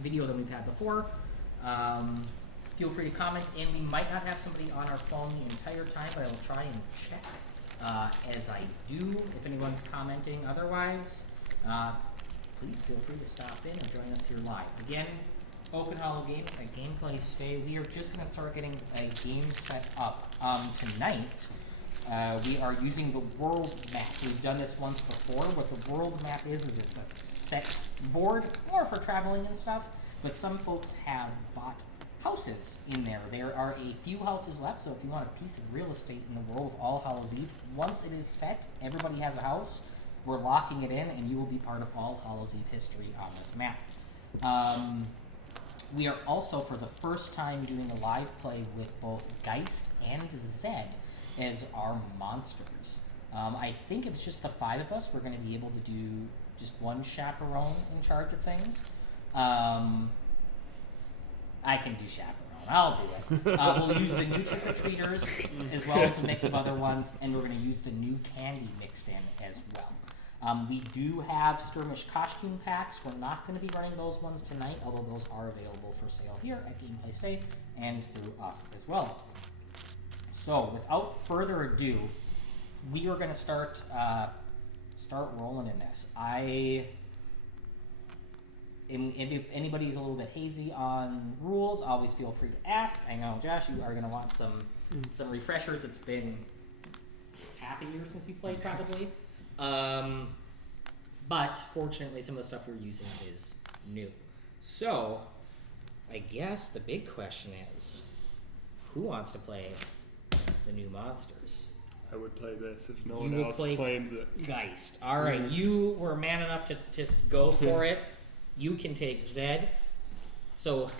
video than we've had before. Feel free to comment, and we might not have somebody on our phone the entire time, but I will try and check as I do. If anyone's commenting otherwise, please feel free to stop in and join us here live. Again, Open Hollow Games at Gameplay Stay. We are just going to start getting a game set up. Tonight, we are using the world map. We've done this once before. What the world map is it's a set board, more for traveling and stuff, but some folks have bought houses in there. There are a few houses left, so if you want a piece of real estate in the world of All Hallows Eve, once it is set, everybody has a house, we're locking it in, and you will be part of All Hallows Eve history on this map. We are also, for the first time, doing a live play with both Geist and Zed as our monsters. I think if it's just the 5 of us, we're going to be able to do just one chaperone in charge of things. I can do chaperone. I'll do it. We'll use the new trick-or-treaters as well as a mix of other ones, and we're going to use the new candy mixed in as well. We do have skirmish costume packs. We're not going to be running those ones tonight, although those are available for sale here at Gameplay Stay and through us as well. So, without further ado, we are going to start rolling in this. If anybody's a little bit hazy on rules, always feel free to ask. I know, Josh, you are going to want some refreshers. It's been half a year since you played, probably. But fortunately, some of the stuff we're using is new. So, I guess the big question is, who wants to play the new monsters? I would play this if no one else claims it. Geist. All right, you were man enough to just go for it. You can take Zed. So,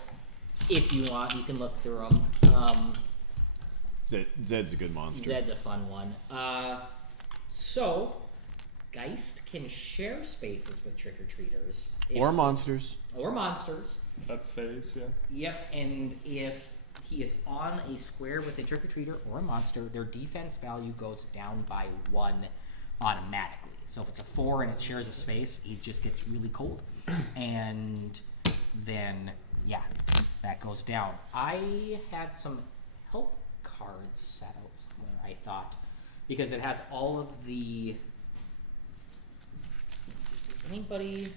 if you want, you can look through them. Zed's a good monster. Zed's a fun one. So, Geist can share spaces with trick-or-treaters. Or monsters. Or monsters. That's phase, yeah. Yep, and if he is on a square with a trick-or-treater or a monster, their defense value goes down by 1 automatically. So if it's a 4 and it shares a space, he just gets really cold. And then, yeah, that goes down. I had some help cards set out somewhere, I thought, because it has all of the... Does anybody...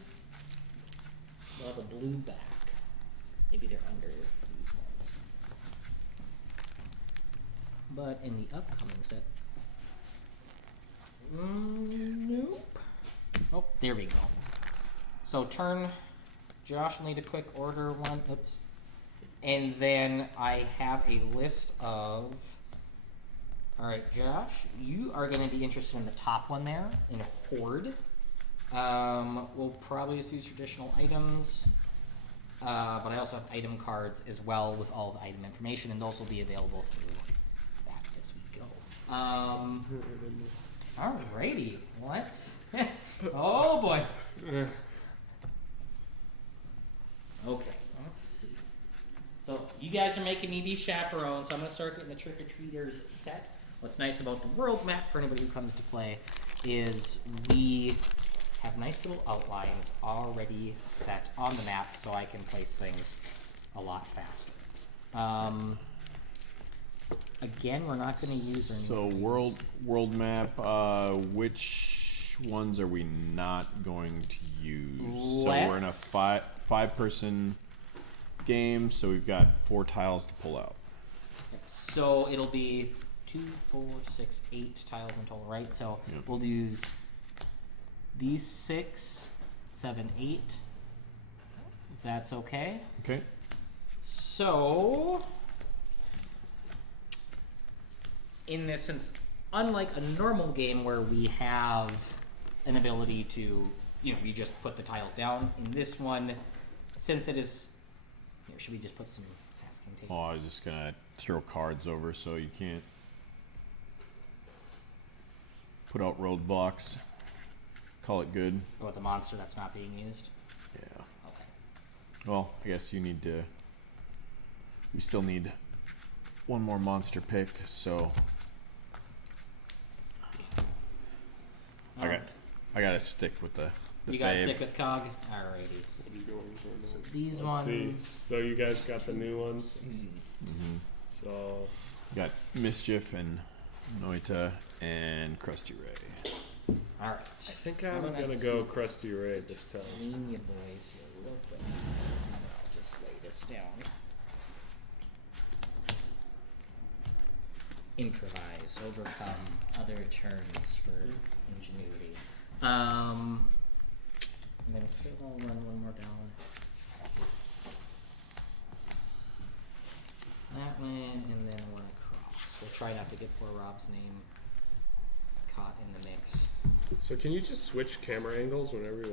They'll have a blue back. Maybe they're under these ones. But in the upcoming set... nope. Oh, there we go. So turn... Josh will need a quick order one. Oops. And then I have a list of... Alright, Josh, you are going to be interested in the top one there, in Horde. We'll probably just use traditional items, but I also have item cards as well with all the item information, and those will be available through that as we go. Alrighty, let's... oh boy! Okay, let's see. So, you guys are making me be chaperone, so I'm going to start getting the trick-or-treaters set. What's nice about the world map, for anybody who comes to play, is we have nice little outlines already set on the map, so I can place things a lot faster. Again, we're not going to use our world map, which ones are we not going to use? So we're in a five-person game, so we've got 4 tiles to pull out. So it'll be 2, 4, 6, 8 tiles in total, right? So we'll use these 6, 7, 8. If that's okay. Okay. So in this sense, unlike a normal game where we have an ability to, we just put the tiles down, in this one, since it is, should we just put some masking tape? Oh, I was just gonna throw cards over so you can't put out roadblocks. Call it good. Oh, with the monster that's not being used? Yeah. Okay. Well, I guess you need to... We still need one more monster picked, so... I gotta stick with the The you guys fave. stick with Cog? Alrighty. What are you going for now? So these Let's see. ones. So you guys got the new ones. Mm-hmm. So Got Mischief and Noita and Krusty Ray. Alright. I think I'm gonna go Krusty Ray this time. Lean you boys here real quick. I'll just lay this down. Improvise, overcome other turns for ingenuity. And then I'll run one more down. That one, and then one across. We'll try not to get poor Rob's name caught in the mix. So can you just switch camera angles whenever you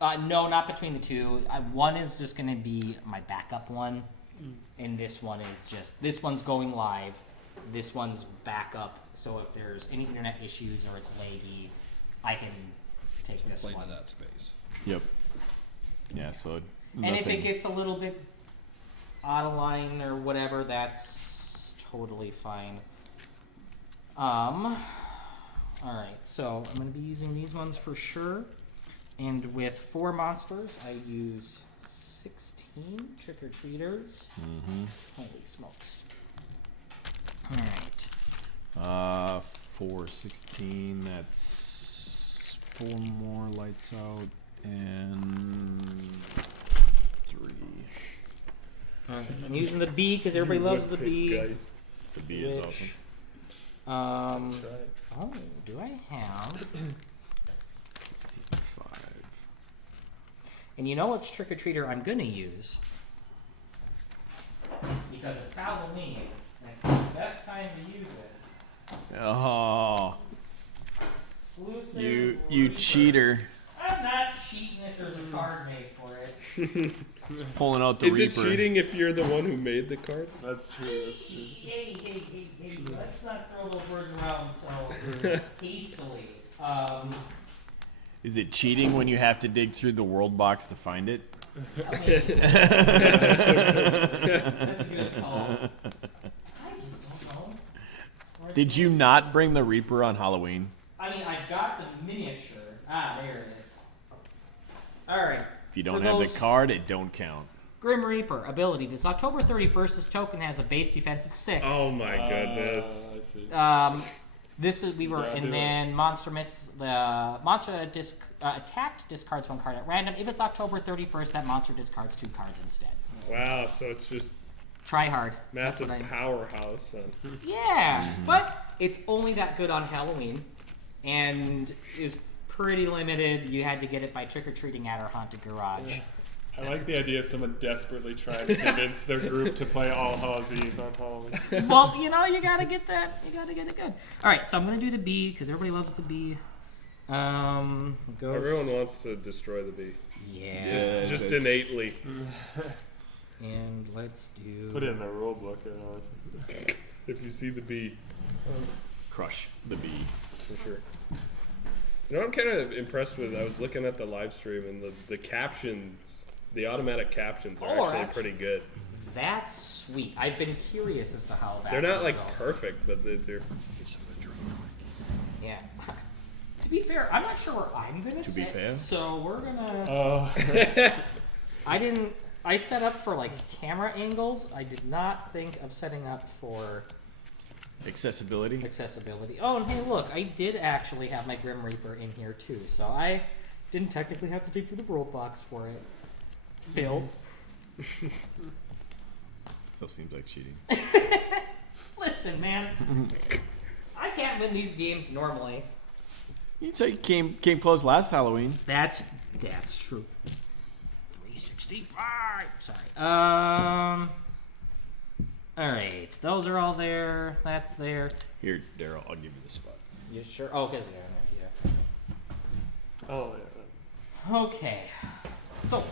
want? No, not between the two. One is just going to be my backup one, and this one is just, this one's going live. This one's backup, so if there's any internet issues or it's laggy, I can take this one. That space. Yep. Yeah, so And if it gets a little bit out of line or whatever, that's totally fine. Alright, so I'm going to be using these ones for sure. And with 4 monsters, I use 16 trick-or-treaters. Mm-hmm. Holy smokes. Alright. 416, that's 4 more lights out, and 3. I'm using the B because everybody loves the B. Guys. The B is awesome. Try it. Oh, do I have? 16.5. And you know which trick-or-treater I'm going to use? Because it's Halloween, and it's the best time to use it. Oh, Exclusive. you Reaper. cheater! I'm not cheating if there's a card made for it. He's pulling out the Is Reaper. it cheating if you're the one who made the card? That's true. That's true. Hey, let's not throw those words around so hastily. Is it cheating when you have to dig through the world box to find it? That's a good call. I just don't know. Did you not bring the Reaper on Halloween? I mean, I've got the miniature. Ah, there it is. Alright. If you don't have the card, it don't count. Grim Reaper ability. This October 31st, this token has a base defense of 6. Oh my goodness. Uh, I see. This is, we were, and then monster missed the monster attacked discards 1 card at random. If it's October 31st, that monster discards 2 cards instead. Wow, so it's just Try hard. massive powerhouse. Yeah, but it's only that good on Halloween, and is pretty limited. You had to get it by trick-or-treating at our haunted garage. I like the idea of someone desperately trying to convince their group to play All Hallows Eve on Halloween. Well, you know, you gotta get that. You gotta get it good. All right, so I'm gonna do the B because everybody loves the B. Everyone wants to destroy the bee. Yeah. Just innately. And let's do. Put it in the rule book. If you see the bee, Crush the bee. for sure. You know, I'm kind of impressed with. I was looking at the live stream and the captions, the automatic captions are actually pretty good. That's sweet. I've been curious as to how that. They're not will like go. perfect, but they're. Yeah. To be fair, I'm not sure where I'm gonna To be sit. fair? So we're gonna. Oh. I set up for like camera angles. I did not think of setting up for Accessibility. accessibility. Oh, and hey, look, I did actually have my Grim Reaper in here too, so I didn't technically have to dig through the world box for it. Phil. Still seems like cheating. Listen, man. I can't win these games normally. You'd say you came close last Halloween. That's true. 365. Sorry. All right. Those are all there. That's there. Here, Daryl, I'll give you the spot. You sure? Oh, because yeah. Oh yeah. Okay. So.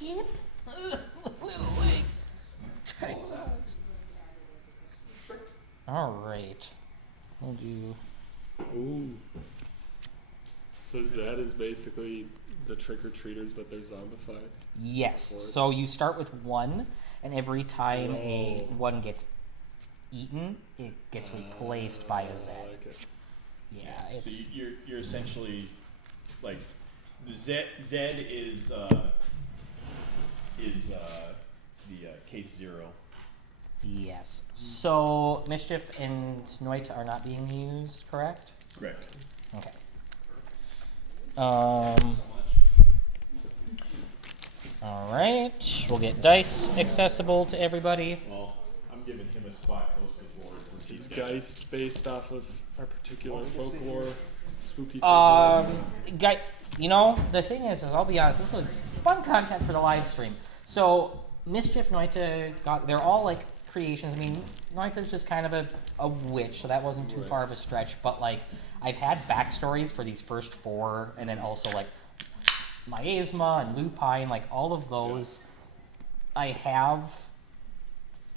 Hip. Little legs. Tight legs. All right. We'll do. Ooh. So that is basically the trick-or-treaters, but they're zombified. Yes. So you start with 1, and every time a 1 gets eaten, it gets replaced by a Z. I like it. Yeah, So it's you're essentially like Zed is the case 0. yes. So Mischief and Noit are not being used, correct? Correct. Okay. All right. We'll get dice accessible to everybody. Well, I'm giving him a spot close to the board since he's got Dice based off of our particular folklore, spooky folklore. Guy, the thing is I'll be honest, this is fun content for the live stream. So Mischief, Noita, they're all like creations. I mean, Noita's just kind of a witch, so that wasn't too far of a stretch. But like, I've had backstories for these first 4, and then also like Miasma and Lupine, like all of those, I have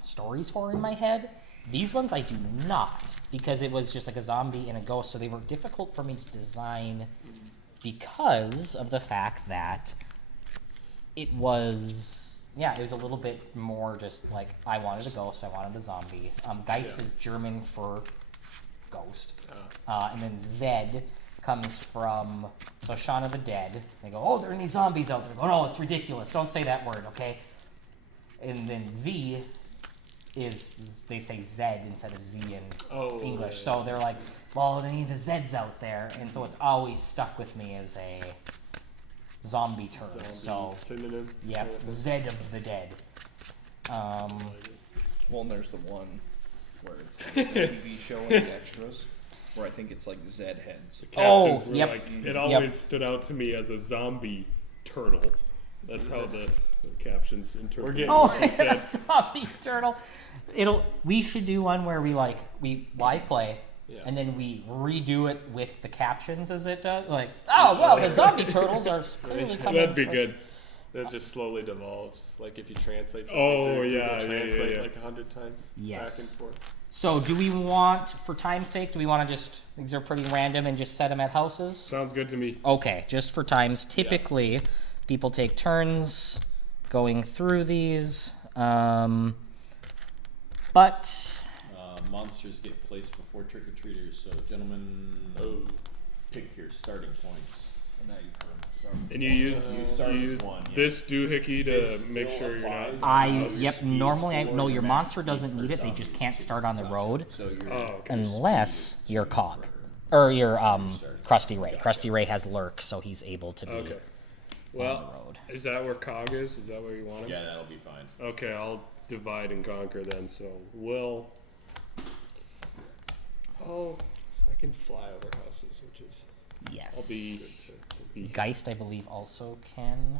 stories for in my head. These ones I do not, because it was just like a zombie and a ghost, so they were difficult for me to design because of the fact that it was a little bit more just like, I wanted a ghost, I wanted a zombie. Geist is German for ghost. And then Zed comes from, so Shaun of the Dead. They go, oh, there are any zombies out there. Go, no, it's ridiculous. Don't say that word, okay? And then Z is, they say Zed instead of Z in English. Yeah. So they're like, well, there are any of the Zeds out there. And so it's always stuck with me as a zombie term. So synonym. Yeah, Zed of the Dead. Well, and there's the one where it's like the TV show and the extras, where I think it's like Zed heads. Captions were like, it always stood out to me as a zombie turtle. That's how the captions interpret. A zombie turtle. We should do one where we live play. Yeah. And then we redo it with the captions as it does. Like, oh, well, the zombie turtles are clearly coming. That'd be good. That just slowly devolves. Like if you translate something. Translate like 100 times. Yes. Back and forth. So do we want, for time's sake, these are pretty random and just set them at houses? Sounds good to me. Okay, just for times. Typically, people take turns going through these. But... monsters get placed before trick-or-treaters, so gentlemen, pick your starting points. And you use this doohickey to make sure you're not... Normally, your monster doesn't need it, they just can't start on the road. Unless you're Cog. Or you're Krusty Ray. Krusty Ray has Lurk, so he's able to be on the road. Is that where Cog is? Is that where you want him? Yeah, that'll be fine. Okay, I'll divide and conquer then, so Will... Oh, so I can fly over houses, which is... Yes. I'll be good to... Geist, I believe, also can.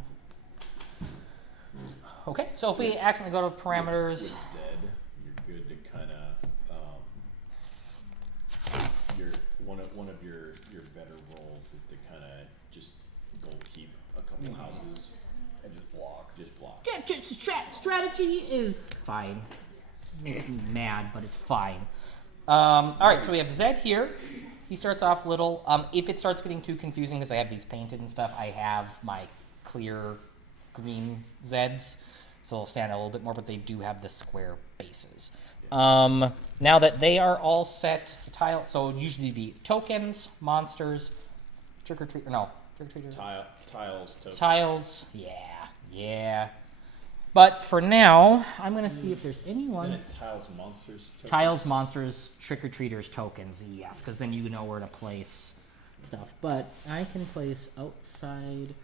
Okay, so if we accidentally go to parameters... With Zed, you're good to kind of... one of your better roles is to kind of just go keep a couple houses and just block. Strategy is fine. Makes me mad, but it's fine. All right, so we have Zed here. He starts off little. If it starts getting too confusing because I have these painted and stuff, I have my clear green Zeds, so they'll stand out a little bit more, but they do have the square bases. Now that they are all set, so usually the tokens, monsters, trick-or-treater, Tiles, tokens. Tiles, yeah. But for now, I'm going to see if there's anyone. Tiles, monsters, tokens? Tiles, monsters, trick-or-treaters, tokens, yes, because then you know where to place stuff. But I can place outside.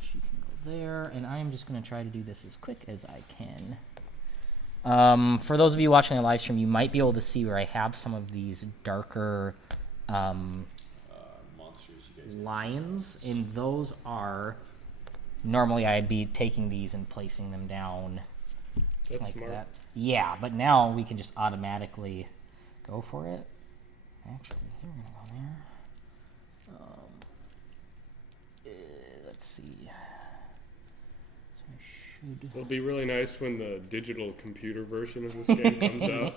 She can go there, and I'm just going to try to do this as quick as I can. For those of you watching the live stream, you might be able to see where I have some of these darker monsters. Lines, and those are... Normally, I'd be taking these and placing them down That's like smart. that. Yeah, but now we can just automatically go for it. Actually, here we're going to go there. Let's see. So I should... It'll be really nice when the digital computer version of this game comes out.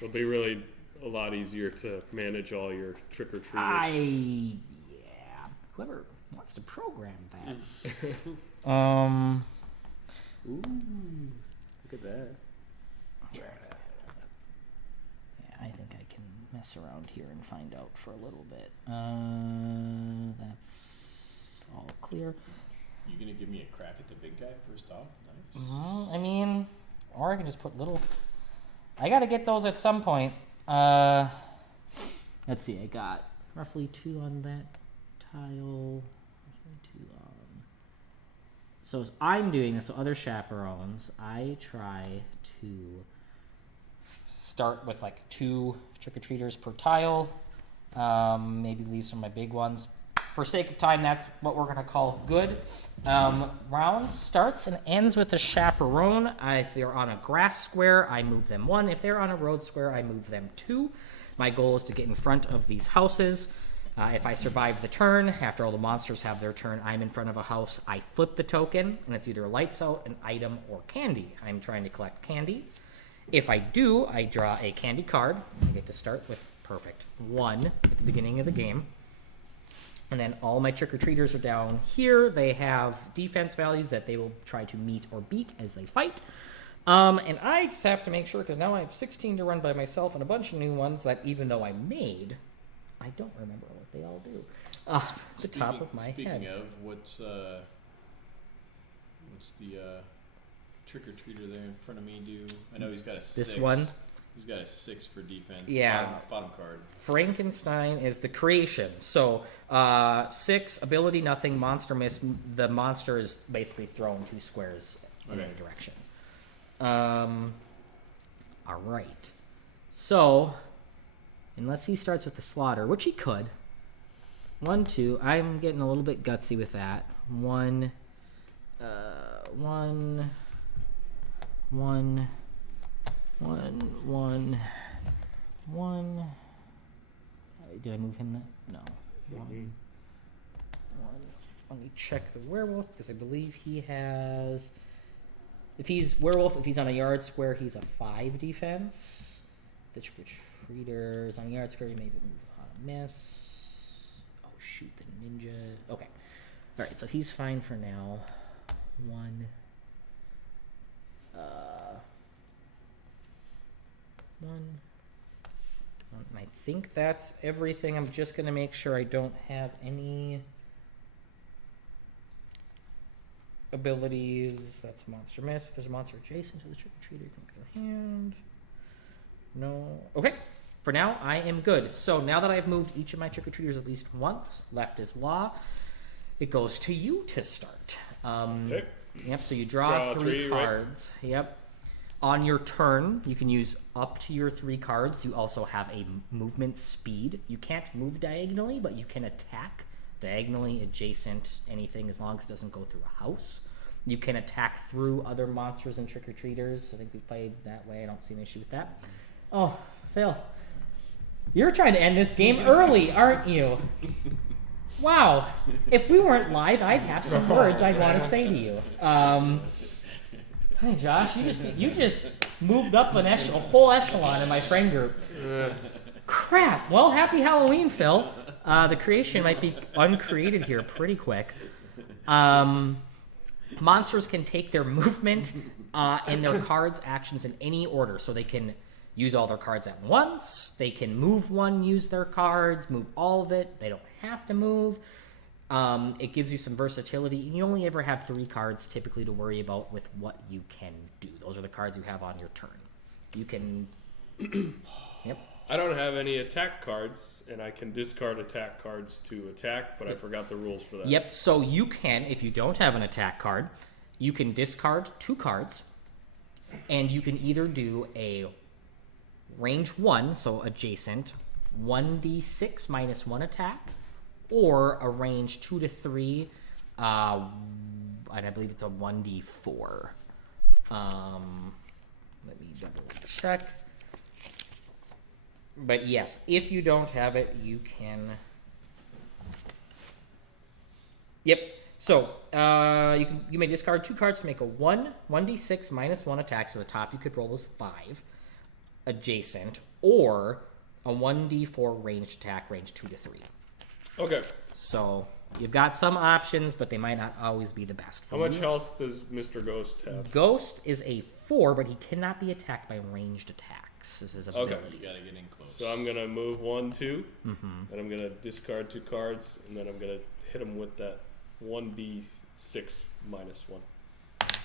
It'll be really a lot easier to manage all your trick-or-treaters. Whoever wants to program that. Ooh, look at that. Yeah, I think I can mess around here and find out for a little bit. That's all clear. You gonna give me a crack at the big guy first off? Nice. Well, I mean, or I can just put little. I gotta get those at some point. Let's see. I got roughly 2 on that tile. Roughly 2 on. So as I'm doing this, so other chaperones, I try to start with like 2 trick-or-treaters per tile. Maybe leave some of my big ones. For sake of time, that's what we're gonna call good. Round starts and ends with a chaperone. If they're on a grass square, I move them 1. If they're on a road square, I move them 2. My goal is to get in front of these houses. If I survive the turn, after all the monsters have their turn, I'm in front of a house. I flip the token, and it's either lights out, an item, or candy. I'm trying to collect candy. If I do, I draw a candy card. I get to start with perfect 1 at the beginning of the game. And then all my trick-or-treaters are down here. They have defense values that they will try to meet or beat as they fight. And I just have to make sure, because now I have 16 to run by myself and a bunch of new ones that even though I made, I don't remember what they all do. The top of my head. Speaking of, what's the trick-or-treater there in front of me do? I know he's got a 6. This one? He's got a 6 for defense. Yeah. Bottom card. Frankenstein is the creation. So 6, ability, nothing, monster miss. The monster is basically thrown 2 squares in any direction. All right. So, unless he starts with the slaughter, which he could. 1, 2. I'm getting a little bit gutsy with that. 1. Did I move him? No. 1. Let me check the werewolf because I believe he has. If he's werewolf, if he's on a yard square, he's a 5 defense. The trick-or-treater is on a yard square. You may move on a miss. Oh shoot, the ninja. Okay. All right, so he's fine for now. 1. I think that's everything. I'm just going to make sure I don't have any abilities. That's monster miss. If there's a monster adjacent to the trick-or-treater, you can make their hand. No. Okay. For now, I am good. So now that I've moved each of my trick-or-treaters at least once, left is law, it goes to you to start. Okay. Yep, so you draw 3 cards. Right? Yep. On your turn, you can use up to your 3 cards. You also have a movement speed. You can't move diagonally, but you can attack diagonally adjacent anything as long as it doesn't go through a house. You can attack through other monsters and trick-or-treaters. I think we played that way. I don't see an issue with that. Oh, Phil. You're trying to end this game early, aren't you? Wow. If we weren't live, I'd have some words I'd want to say to you. Hi, Josh. You just moved up a whole echelon in my friend group. Crap. Well, happy Halloween, Phil. The creation might be uncreated here pretty quick. Monsters can take their movement and their cards' actions in any order, so they can use all their cards at once. They can move 1, use their cards, move all of it. They don't have to move. It gives you some versatility, and you only ever have 3 cards typically to worry about with what you can do. Those are the cards you have on your turn. You can... Yep. I don't have any attack cards, and I can discard attack cards to attack, but I forgot the rules for that. Yep, so you can, if you don't have an attack card, you can discard 2 cards, and you can either do a range 1, so adjacent, 1d6 minus 1 attack, or a range 2 to 3, and I believe it's a 1d4. Let me double check. But yes, if you don't have it, you can. Yep. So you may discard 2 cards to make a 1d6 minus 1 attack. So the top you could roll is 5, adjacent, or a 1d4 ranged attack, range 2 to 3. Okay. So you've got some options, but they might not always be the best for How you. much health does Mr. Ghost have? Ghost is a 4, but he cannot be attacked by ranged attack. attacks. This is Okay. ability. You gotta get in close. So I'm gonna move 1, 2, Mm-hmm. and I'm gonna discard 2 cards, and then I'm gonna hit him with that 1d6 minus 1.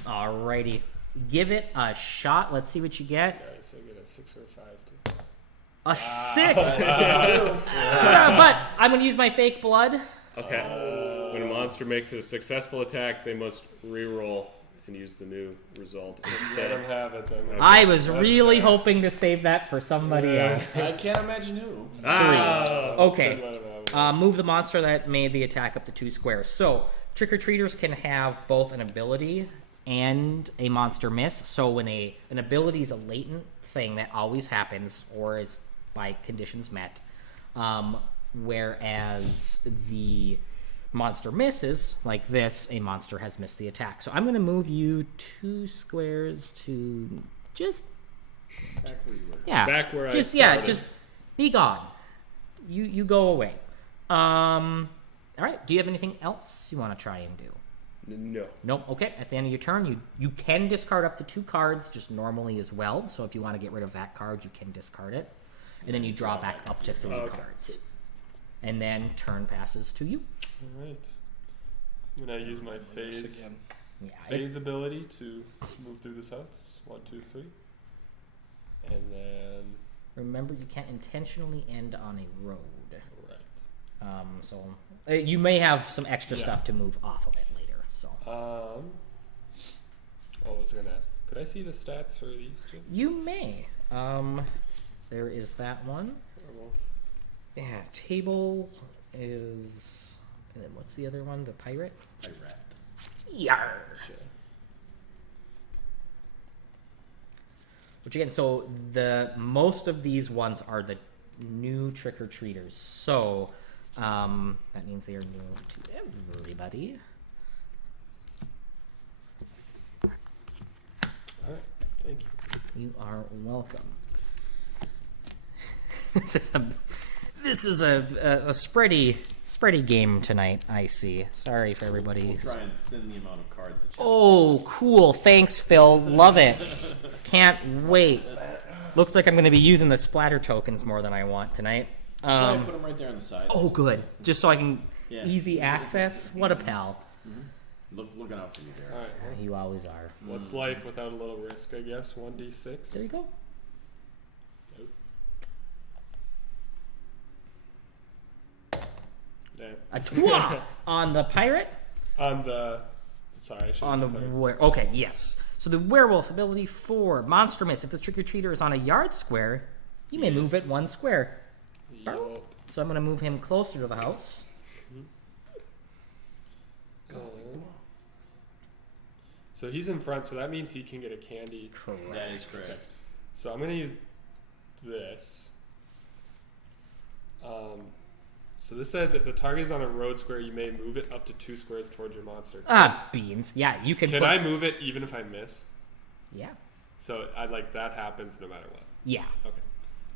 Alrighty. Give it a shot. Let's see what you get. Alright, so I get a 6 or a 5 too. A 6! But I'm going to use my fake blood. Okay. When a monster makes a successful attack, they must re-roll and use the new result Let instead. him have it then. I was That's really fair. hoping to save that for somebody Yeah. else. I can't imagine who. Okay. Let him have it. Move the monster that made the attack up to 2 squares. So, trick-or-treaters can have both an ability and a monster miss. So when an ability is a latent thing that always happens or is by conditions met, whereas the monster misses, like this, a monster has missed the attack. So I'm going to move you 2 squares to just... Back where you were. Yeah. Back where I just started. just be gone. You go away. All right. Do you have anything else you want to try and do? No. Nope. Okay. At the end of your turn, you can discard up to 2 cards just normally as well. So if you want to get rid of that card, you can discard it, and then you draw back up to 3 Okay. cards. And then turn passes to you. Alright. I'm gonna use my phase Again. Yeah. phase ability to move through this house. 1, 2, 3. And then Remember, you can't intentionally end on a road. right. So you may have some extra Yeah. stuff to move off of it later. So What was I gonna ask? Could I see the stats for these two? you may. There is that one. Or well, Yeah. Table is. And then what's the other one? The pirate. Yar. shit. Which again, so the most of these ones are the new trick-or-treaters. So that means they are new to everybody. Alright, thank you. You are welcome. This is a spready game tonight. I see. Sorry for everybody. We'll try and thin the amount of cards that you Oh, cool. Thanks, Phil. Love it. Can't wait. Looks like I'm going to be using the splatter tokens more than I want tonight. That's why I put them right there on the side. Oh, good. Just so I can Yeah. easy access. What a pal. Looking out for you there. Alright, well, You always are. what's life without a little risk, I guess? 1d6. There you go. Damn. A twa on the pirate. On the sorry, I should On the okay, yes. So the werewolf ability 4 monster miss. If the trick or treater is on a yard square, you may move it 1 square. Yup. So I'm going to move him closer to the house. So he's in front, so that means he can get a candy. Correct. That is correct. So I'm gonna use this. So this says if the target is on a road square, you may move it up to 2 squares towards your monster. Ah, beans. Yeah, you can. Can put, I move it even if I miss? Yeah. So I like that happens no matter what. Yeah. Okay.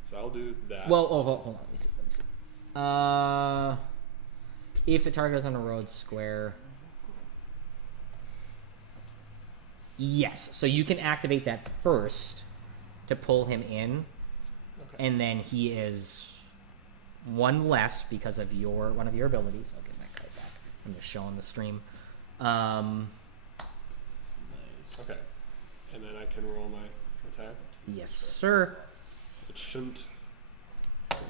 So I'll do that. Well, hold on. Let me see. If the target is on a road square. Yes. So you can activate that first to pull him in, okay. and then he is 1 less because of one of your abilities. I'll get that card back. I'm just showing the stream. Nice. Okay. And then I can roll my attack. Yes, sir. It shouldn't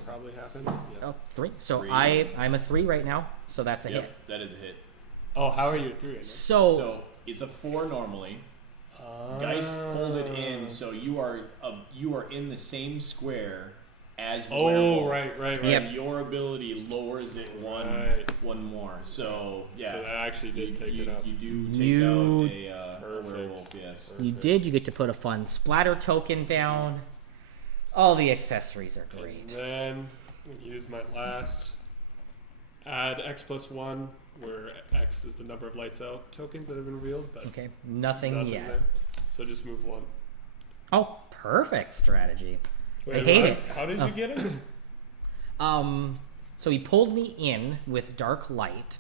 probably happen. Yeah. Oh, 3. So 3. I'm a 3 right now. So that's a hit. Yep, that is a hit. Oh, how are you 3? So it's a 4 normally. Dice pulled it in, so you are in the same square as the werewolf. right. Yep. And your ability lowers it one more. So yeah. So that actually did take it up. You do take You- out a werewolf, yes. You did. You get to put a fun splatter token down. All the accessories are And great. then we use my last add X plus 1, where X is the number of lights out tokens that have been revealed, but Okay, nothing yet. there. So just move 1. Oh, perfect strategy. Wait, I hate what? it. How did you get it? So he pulled me in with dark light,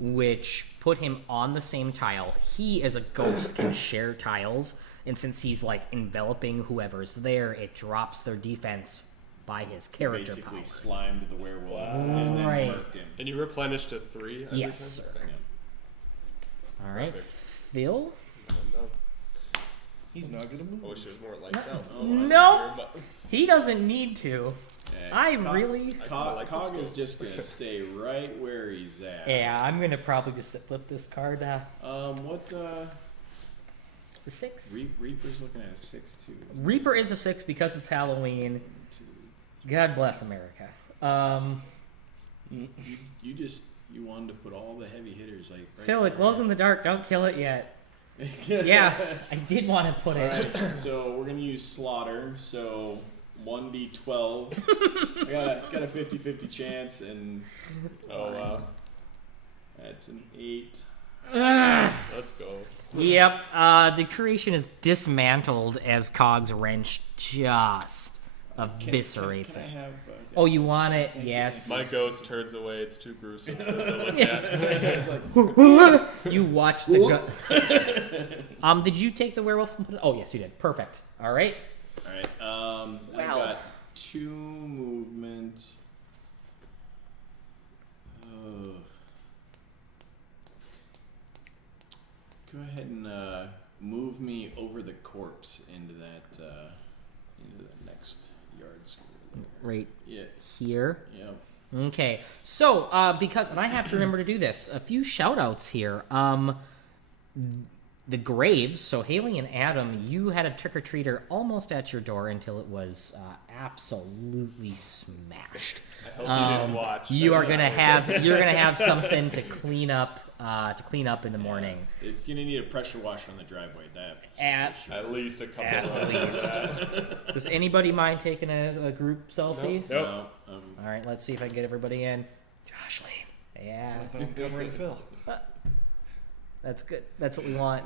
which put him on the same tile. He, as a ghost, can share tiles, and since he's like enveloping whoever's there, it drops their defense by his character Basically power. slimed the werewolf and then Right. murked him. And you replenish to 3 every Yes, time? sir. Yeah. All right, Perfect. Phil. He's not gonna move. I wish there was more lights out. Nope. But He doesn't need to. Yeah, I Cog- really. I kinda Cog, like Cog this is just gonna stay right where he's at. Yeah, I'm gonna probably just flip this card. What The 6. Reaper's looking at a 6-2. Reaper is a 6 because it's Halloween. God bless America. You wanted to put all the heavy hitters like right Phil, it glows in the dark. Don't kill it yet. Yeah, I did want to put it. Alright, so we're gonna use slaughter, so 1d12. I got a 50-50 chance, and oh wow. that's an 8. Let's go. Yep, the creation is dismantled as Cog's wrench just eviscerates Can I it. have, Oh, you want it? Yes. My ghost turns away. It's too gruesome to look at. You watch the did you take the werewolf and put it? Oh, yes, you did. Perfect. All right. Alright, I've Wow. got 2 movement. Go ahead and move me over the corpse into the next yard square there. Right Yeah, here. yep. Okay. So, and I have to remember to do this, a few shout outs here. The graves, so Haley and Adam, you had a trick-or-treater almost at your door until it was absolutely smashed. I hope you didn't watch. You're gonna have something to clean up in the morning. You're gonna need a pressure washer on the driveway. At At least a couple At rounds. least. Does anybody mind taking a group selfie? Nope. No, All right, let's see if I can get everybody in. Joshline. Yeah, If I'm covering Phil. that's good. That's what we want.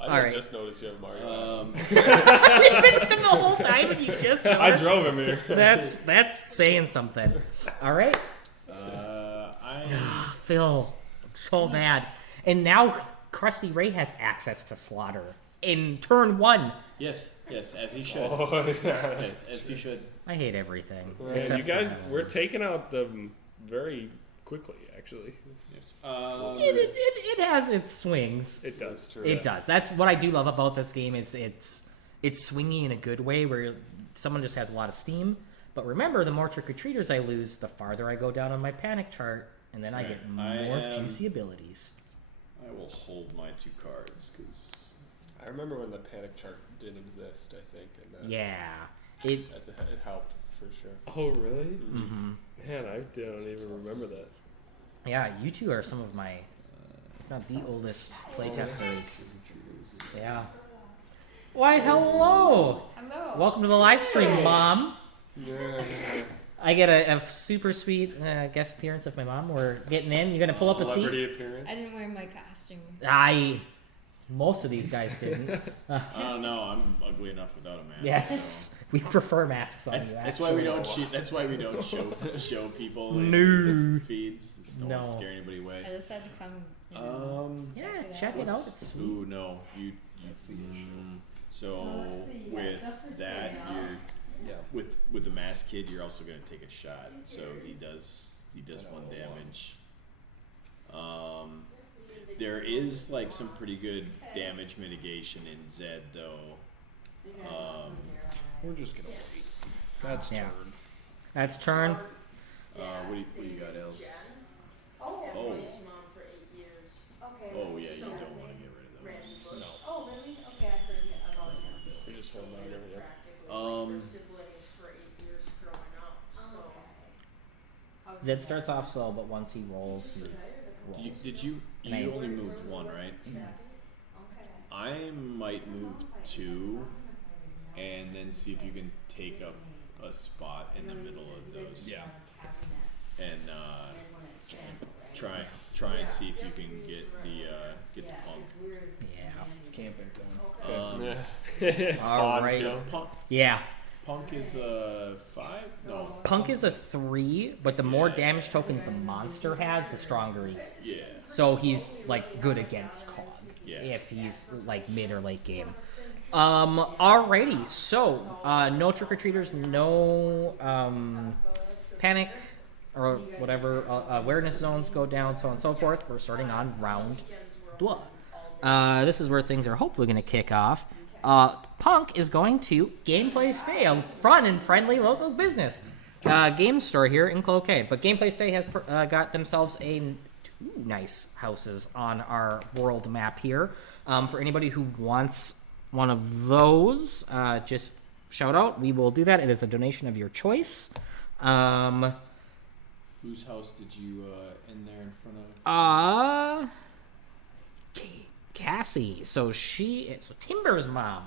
I All right. just noticed you have Mario. We've been with him the whole time, and you just I noticed? drove him here. That's saying something. All right, Phil, I'm so mad. And now Krusty Ray has access to Slaughter in turn 1. yes, as he should. Oh, yeah. Yes, as he should. I hate everything. Man, except you for guys, Halloween. we're taking out them very quickly, actually. Yes. It has its swings. It does. It does. That's what I do love about this game is it's swingy in a good way where someone just has a lot of steam. But remember, the more trick-or-treaters I lose, the farther I go down on my panic chart, and then I get more juicy abilities. I will hold my 2 cards because I remember when the panic chart didn't exist, I think. And Yeah. It it helped, for sure. Oh, really? mhm. Man, I don't even remember that. Yeah, you two are some of my, if not the oldest playtesters. Yeah. Why, hello! Hello. Welcome to the live stream, Mom. Yeah. I get a super sweet guest appearance of my mom. We're getting in. You're gonna pull up a seat. Celebrity appearance. I didn't wear my costume. Most of these guys didn't. I don't know. I'm ugly enough without a mask. Yes, we prefer masks on you. That's why we don't actually. That's why we don't show people No. in these feeds. Just don't want to No. scare anybody away. I just had to come. You know, Yeah, check it check out. it out. It's sweet. Ooh, no, you. So with that, you're Yeah. with the masked kid, you're also gonna take a shot. So he does 1 damage. There is like some pretty good damage mitigation in Zed though. We're just gonna wait. That's Yeah. turn. That's turn. What do you got else? Oh. Oh. Mom for 8 years. Okay. Oh yeah, you don't want to get rid of those. No. Oh, really? Okay, I heard about him. We just hold on over there. Their siblings for 8 years growing up. So. Zed starts off slow, but once he rolls, he rolls. You And I- only moved 1, right? I might move 2, and then see if you can take up a spot in the middle of those. Yeah. And try and see if you can get the punk. Yeah. It's camping time. Yeah. All Spawn right. kill. Punk. Yeah. Punk is a 5? No. Punk is a 3, but the more damage tokens the monster has, the stronger he is. Yeah. So he's like good against Cog. Yeah. If he's like mid or late game. Alrighty, so no trick-or-treaters, no panic or whatever awareness zones go down, so on and so forth. We're starting on round 2. This is where things are hopefully going to kick off. Punk is going to Gameplay Stay, a fun and friendly local business game store here in Cloquet. But Gameplay Stay has got themselves two nice houses on our world map here. For anybody who wants one of those, just shout out. We will do that. It is a donation of your choice. Whose house did you end there in front of? Cassie. So Timber's mom.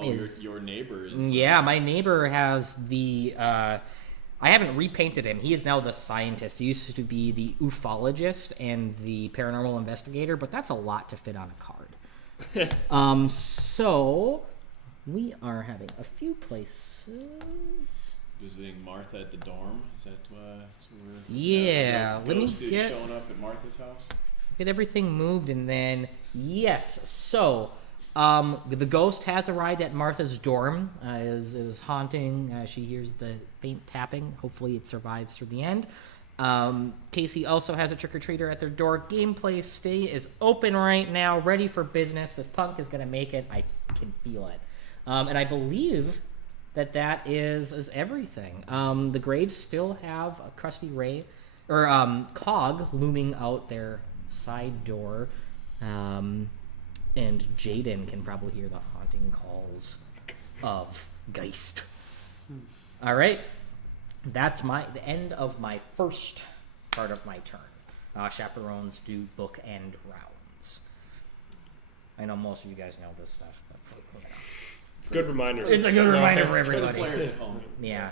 Your neighbor is. Yeah, my neighbor has the. I haven't repainted him. He is now the scientist. He used to be the ufologist and the paranormal investigator, but that's a lot to fit on a card. So we are having a few places. Visiting Martha at the dorm. Is that where? Yeah, let me Ghost is get showing up at Martha's house. get everything moved, and then yes. So the ghost has arrived at Martha's dorm. Is haunting. She hears the faint tapping. Hopefully, it survives through the end. Casey also has a trick-or-treater at their door. Gameplay Stay is open right now, ready for business. This punk is going to make it. I can feel it. And I believe that is everything. The Graves still have a Crusty Ray, or Cog looming out their side door. And Jaden can probably hear the haunting calls of Geist. All right. That's the end of my first part of my turn. Chaperones do bookend rounds. I know most of you guys know this stuff, but It's a good reminder. it's a good reminder for For the everybody. players at home. Yeah.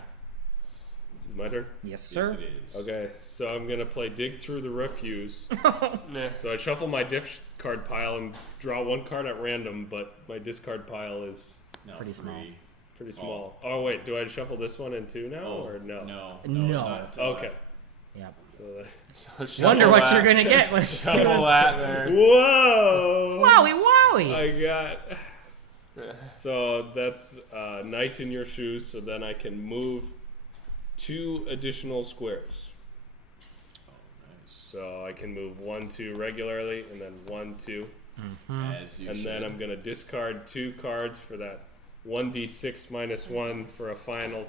Is my turn? Yes, sir. Yes, it is. Okay, so I'm gonna play Dig Through the Refuse. Nah. So I shuffle my discard pile and draw one card at random, but my discard pile is No, Pretty small. pretty small. Oh wait, do I shuffle this one in two now or no? No. No. not until Okay. Yep. So Wonder what you're gonna get when it's Shuffle that there. whoa! Wowie wowie! I got. So that's Knight in your shoes. So then I can move 2 additional squares. Oh, nice. So I can move 1, 2 regularly, and then 1, 2. As you And should. then I'm going to discard 2 cards for that 1d6 minus 1 for a final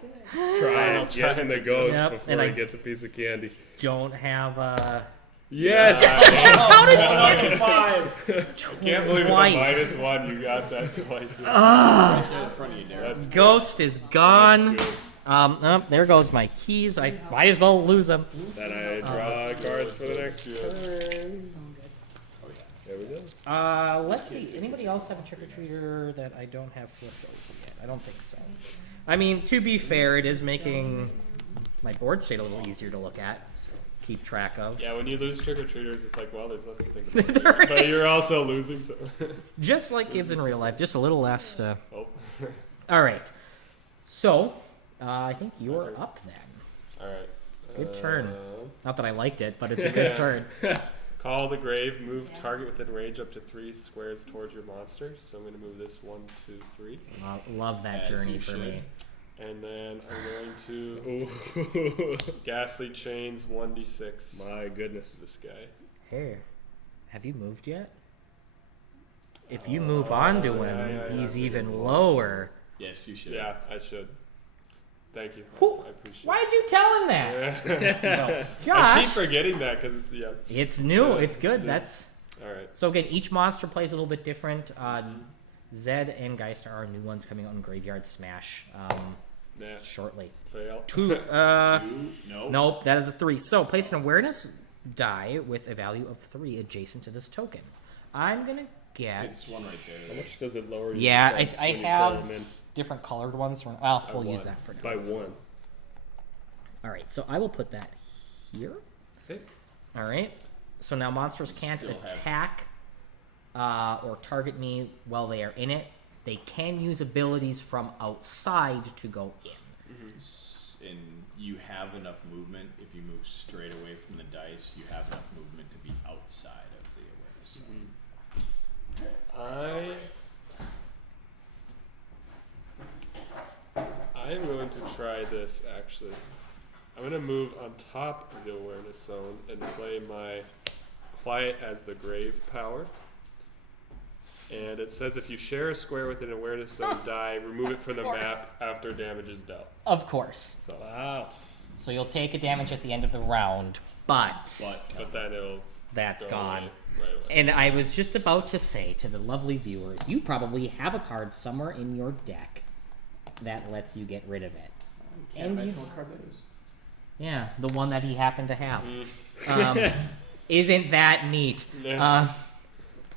try at getting the ghost Yep, before and he I- gets a piece of candy. Don't have Yes! How did you get 5. Can't believe Twice. with a -1 you got that twice. Right there in front of you, Darren. That's Ghost is gone. good. There goes my keys. I might as well lose them. Then I draw cards for the next turn. There we go. Let's see. Anybody else have a trick-or-treater that I don't have flipped over yet? I don't think so. I mean, to be fair, it is making my board state a little easier to look at, keep track of. Yeah, when you lose trick-or-treaters, it's like, well, there's less to think There about. But is. you're also losing, so... Just like kids in real life, just a little less. Oh. All right. So, I think you're up then. Alright. Good turn. Not that I liked it, but it's a good turn. Call the grave, move target within range up to 3 squares towards your monster. So I'm going to move this 1, 2, 3. Love that As journey you for should. me. And then I'm going to Ghastly Chains 1d6. My goodness. This guy. Hey, have you moved yet? If you move on to him, yeah, he's yeah. even lower. Yes, you should. Yeah, I should. Thank you. Who- I appreciate Why'd you tell him that? it. No. I keep Josh, forgetting that because, yeah. it's new. Yeah, It's good. it's new. That's Alright. so again. Each monster plays a little bit different. Zed and Geist are new ones coming out in Graveyard Smash Nah, shortly. fail. 2. No. Nope, that is a 3. So place an awareness die with a value of 3 adjacent to this token. I'm gonna get. It's one right How there. much does it lower your Yeah, defense I when you call have them in? different colored ones. Well, By we'll use one. that for now. By 1. All right, so I will put that here. Okay. All right. So now monsters can't Still have- attack or target me while they are in it. They can use abilities from outside to go in. And you have enough movement. If you move straight away from the dice, you have enough movement to be outside of the awareness zone. I am going to try this actually. I'm going to move on top of the awareness zone and play my Quiet as the Grave power. And it says if you share a square with an awareness zone die, remove it from the map after damage is dealt. Of course. So, So you'll take a damage at the end of the round, but but then that's go gone. right away. And I was just about to say to the lovely viewers, you probably have a card somewhere in your deck that lets you get rid of it. And you, yeah, the one that he happened to have. Isn't that neat? Yeah.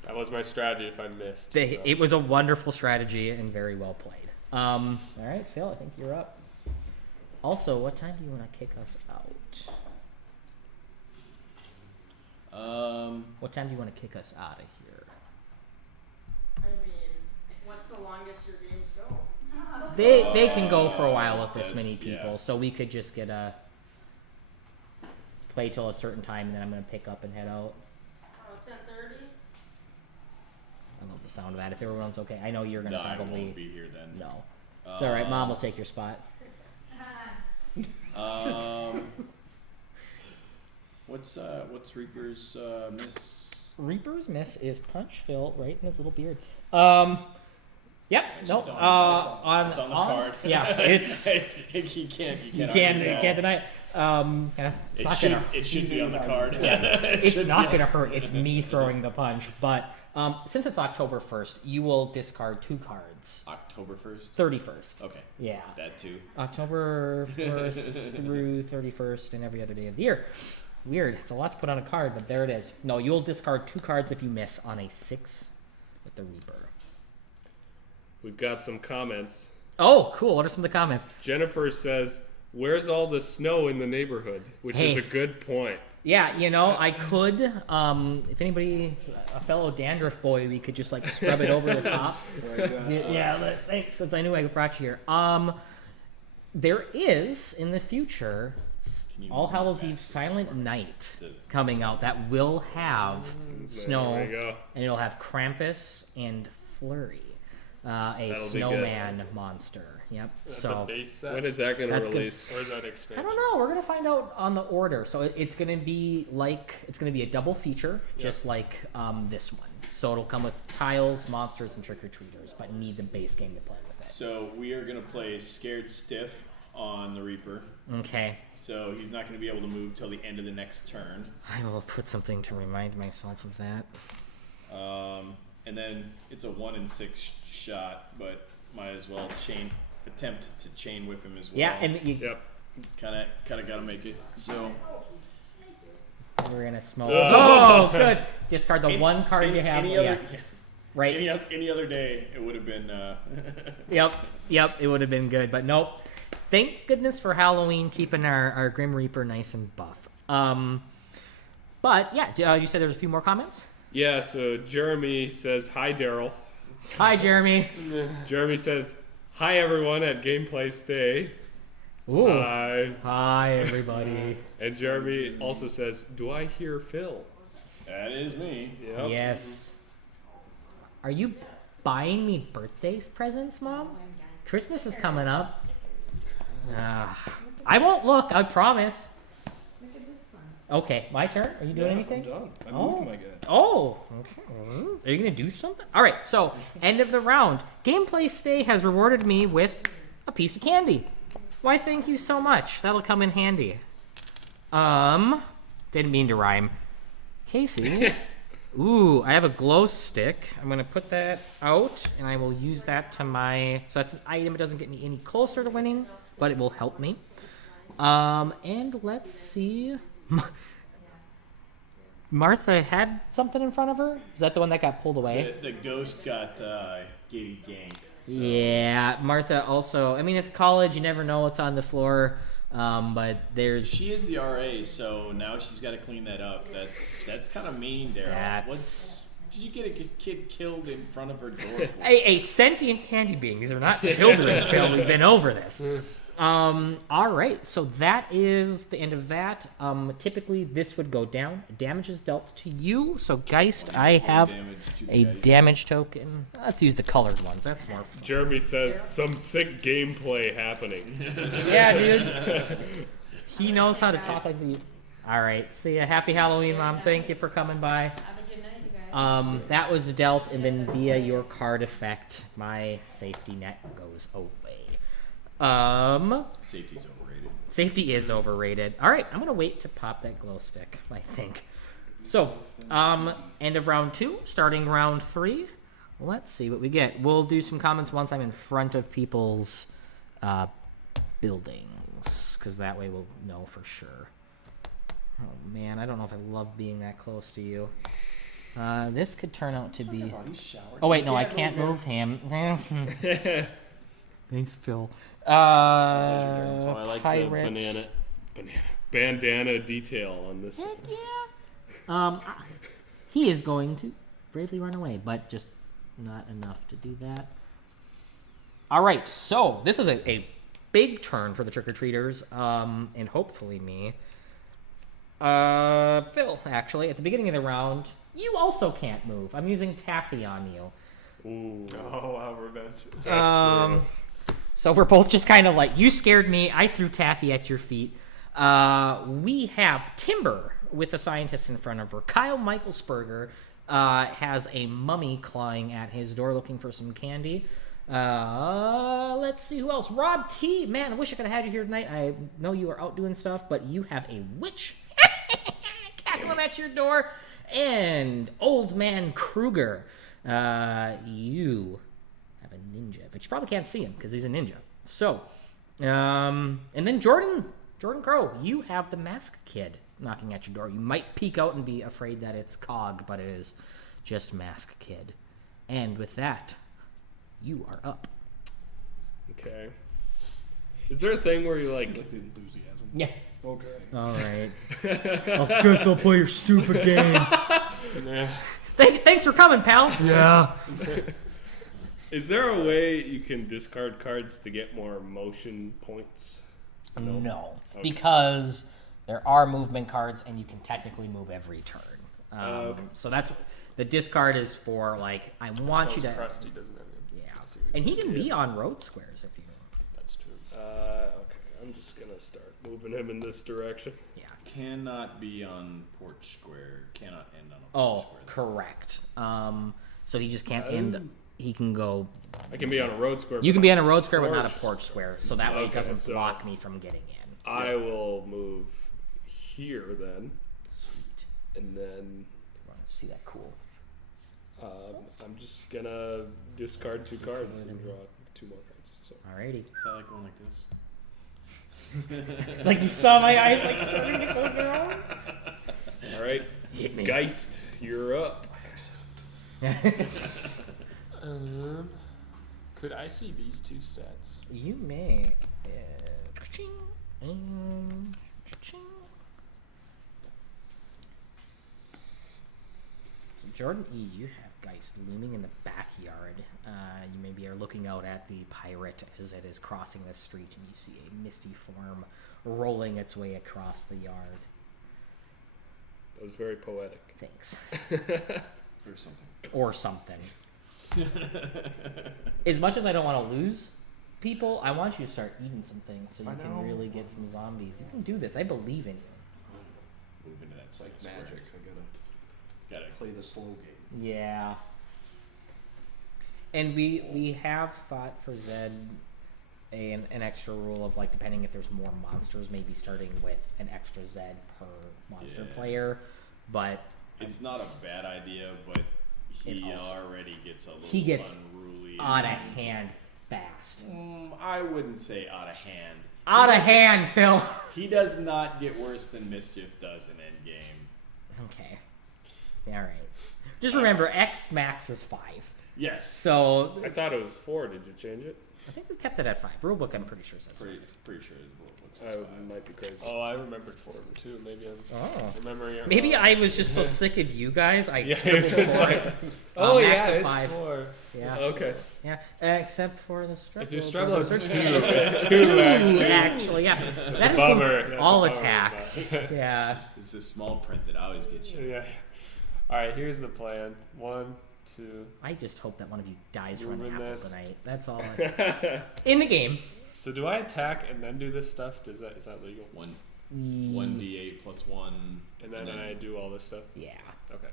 That was my strategy if I missed. So. It was a wonderful strategy and very well played. All right, Phil, I think you're up. Also, what time do you want to kick us out? What time do you want to kick us out of here? I mean, what's the longest your games go? They can go for a while with this many people, yeah. so we could just get a play till a certain time, and then I'm going to pick up and head out. 10:30? I love the sound of that. If everyone's okay, I know you're going to I probably won't be here then. no. It's all right. Mom will take your spot. What's Reaper's miss? Reaper's miss is punch Phil right in his little beard. Yep. No. It's on the card. Yeah. It's you can't deny it. Yeah, it should be on the card. It's not gonna hurt. It's me throwing the punch. But since it's October 1st, you will discard 2 cards. October 1st. 31st. Okay. Yeah. That too. October 1st through 31st and every other day of the year. Weird. It's a lot to put on a card, but there it is. No, you'll discard 2 cards if you miss on a 6 with the Reaper. We've got some comments. Oh, cool. What are some of the comments? Jennifer says, "Where's all the snow in the neighborhood?" Which is a good point. Yeah, I could, if anybody's a fellow dandruff boy, we could just like scrub it over the top. Thanks, since I knew I brought you here. There is, in the future, All Hallows Eve Silent Night coming out that will have snow, There we go. and it'll have Krampus and Flurry, a That'll be snowman monster. Yep. That's So a base set. When is that going to That's good. release? Or is that I expansion? don't know. We're gonna find out on the order. So it's gonna be a double feature, just like this one. So it'll come with tiles, monsters, and trick or treaters, but need the base game to play with it. So we are gonna play Scared Stiff on the Reaper. Okay. So he's not gonna be able to move till the end of the next turn. I will put something to remind myself of that. And then it's a 1 in 6 shot, but might as well attempt to chain whip him as well. Yeah, and you, Yep. Kind of gotta make it. So we're gonna smoke. Oh, good. Discard the one card you have. Right. Any other day, it would have been. Yep. It would have been good, but nope. Thank goodness for Halloween, keeping our Grim Reaper nice and buff. But yeah, you said there's a few more comments. Yeah. So Jeremy says, "Hi, Daryl." Hi, Jeremy. Jeremy says, "Hi, everyone at Gameplay Stay." Ooh. Hi. Hi, everybody. And Jeremy also says, "Do I hear Phil?" That is me. Yep. Yes. Are you buying me birthday presents, Mom? Christmas is coming up. I won't look, I promise. Look at this one. Okay, my turn. Are you doing anything? I'm done. I moved my guy. Oh, okay. Are you going to do something? All right, so end of the round. Gameplay Stay has rewarded me with a piece of candy. Why, thank you so much. That'll come in handy. Didn't mean to rhyme. Casey. Ooh, I have a glow stick. I'm going to put that out, and I will use that to my... So that's an item. It doesn't get me any closer to winning, but it will help me. And let's see... Martha had something in front of her? Is that the one that got pulled away? The ghost got giddy ganked. So. Yeah, Martha also... I mean, it's college. You never know what's on the floor. But there's... She is the RA, so now she's got to clean that up. That's kind of mean, Daryl. Did you get a kid killed in front of her door? A sentient candy being. These are not children, Phil. We've been over this. All right, so that is the end of that. Typically, this would go down. Damage is dealt to you. So, Geist, I have a damage token. Let's use the colored ones. That's more fun. Jeremy says some sick gameplay happening. Yeah, dude. He knows how to talk like the... All right, see ya. Happy Halloween, Mom. Thank you for coming by. Have a good night, you guys. That was dealt, and then via your card effect, my safety net goes away. Safety's overrated. Safety is overrated. All right, I'm gonna wait to pop that glow stick, I think. So, end of round 2, starting round 3. Let's see what we get. We'll do some comments once I'm in front of people's buildings, because that way we'll know for sure. Oh man, I don't know if I love being that close to you. This could turn out to be... Oh wait, no, I can't move him. Thanks, Phil. Oh, I like Pirate. the bandana detail on this one. Yeah. He is going to bravely run away, but just not enough to do that. All right, so this is a big turn for the trick-or-treaters, and hopefully me. Phil, actually, at the beginning of the round, you also can't move. I'm using Taffy on you. Ooh. Oh, wow, revenge. That's brutal. So we're both just kind of like, you scared me, I threw Taffy at your feet. We have Timber with a scientist in front of her. Kyle Michaelsberger has a mummy clawing at his door looking for some candy. Let's see who else. Rob T. Man, I wish I could have had you here tonight. I know you are out doing stuff, but you have a witch cackling at your door. And Old Man Kruger, you have a ninja, but you probably can't see him because he's a ninja. So, and then Jordan Crow, you have the Mask Kid knocking at your door. You might peek out and be afraid that it's Cog, but it is just Mask Kid. And with that, you are up. Okay. Is there a thing where you like... the enthusiasm. Yeah. Okay. All right. I guess I'll play your stupid game. Nah. Thanks for coming, pal. Yeah. Is there a way you can discard cards to get more motion points? No, Okay. because there are movement cards, and you can technically move every turn. Okay. So that's the discard is for like I want you to. Krusty doesn't have it. Yeah, and he can be on road squares if you. That's true. Okay, I'm just gonna start moving him in this direction. Yeah. Cannot be on porch square. Cannot end on a porch Oh, square. correct. So he just can't end. He can go. I can be on a road square. You but can be not on a road square, but not a porch porch square. So that way it Okay, doesn't so- block me from getting in. I will move here then, Sweet. and then Want to see that cool? I'm just gonna discard 2 cards and draw 2 more cards. So. Alrighty. Is that like going like this? Like you saw my eyes like starting to go down. All right, Hit me. Geist, you're up. Could I see these 2 stats? You may. Cha-ching, and cha-ching. So Jordan E., you have Geist looming in the backyard. You maybe are looking out at the pirate as it is crossing the street, and you see a misty form rolling its way across the yard. That was very poetic. Thanks. Or something. Or something. As much as I don't want to lose people, I want you to start eating some things so you I can know. really get some zombies. You can do this. I believe in you. Move into that It's like square. magic. I Gotta gotta play the slow game. Yeah. And we have thought for Zed an extra rule of like depending if there's more monsters, maybe starting with an extra Zed per monster Yeah. player. But It's not a bad idea, but It he also- already gets a little He gets unruly. out of hand fast. I wouldn't say out of hand. Out of hand, Phil. He does not get worse than Mischief does in Endgame. Okay. All right. Just remember, X max is 5. Yes. So I thought it was 4. Did you change it? I think we've kept it at 5. Rulebook, I'm pretty sure says 5. Pretty sure the rule book I says 5. might be crazy. Oh, I remembered 4 too. Maybe I'm Oh. remembering it Maybe wrong. I was just so sick of you guys, I Yeah, scribbled it's just 4. like, oh max yeah, of it's 5. 4. Yeah. Okay. Yeah, except for the struggle. If you struggle, it's 2. those are It's 2 actually. Actually, yeah. That Bummer. includes That's all a bummer, attacks. Yeah. It's the small print that always gets you. Yeah. All right. Here's the plan. 1, 2. I just hope that one of you dies from an Moving apple this. tonight. That's all. In the game. So do I attack and then do this stuff? Is that legal? 1d8 plus 1. And then I do all this stuff. Yeah. Okay.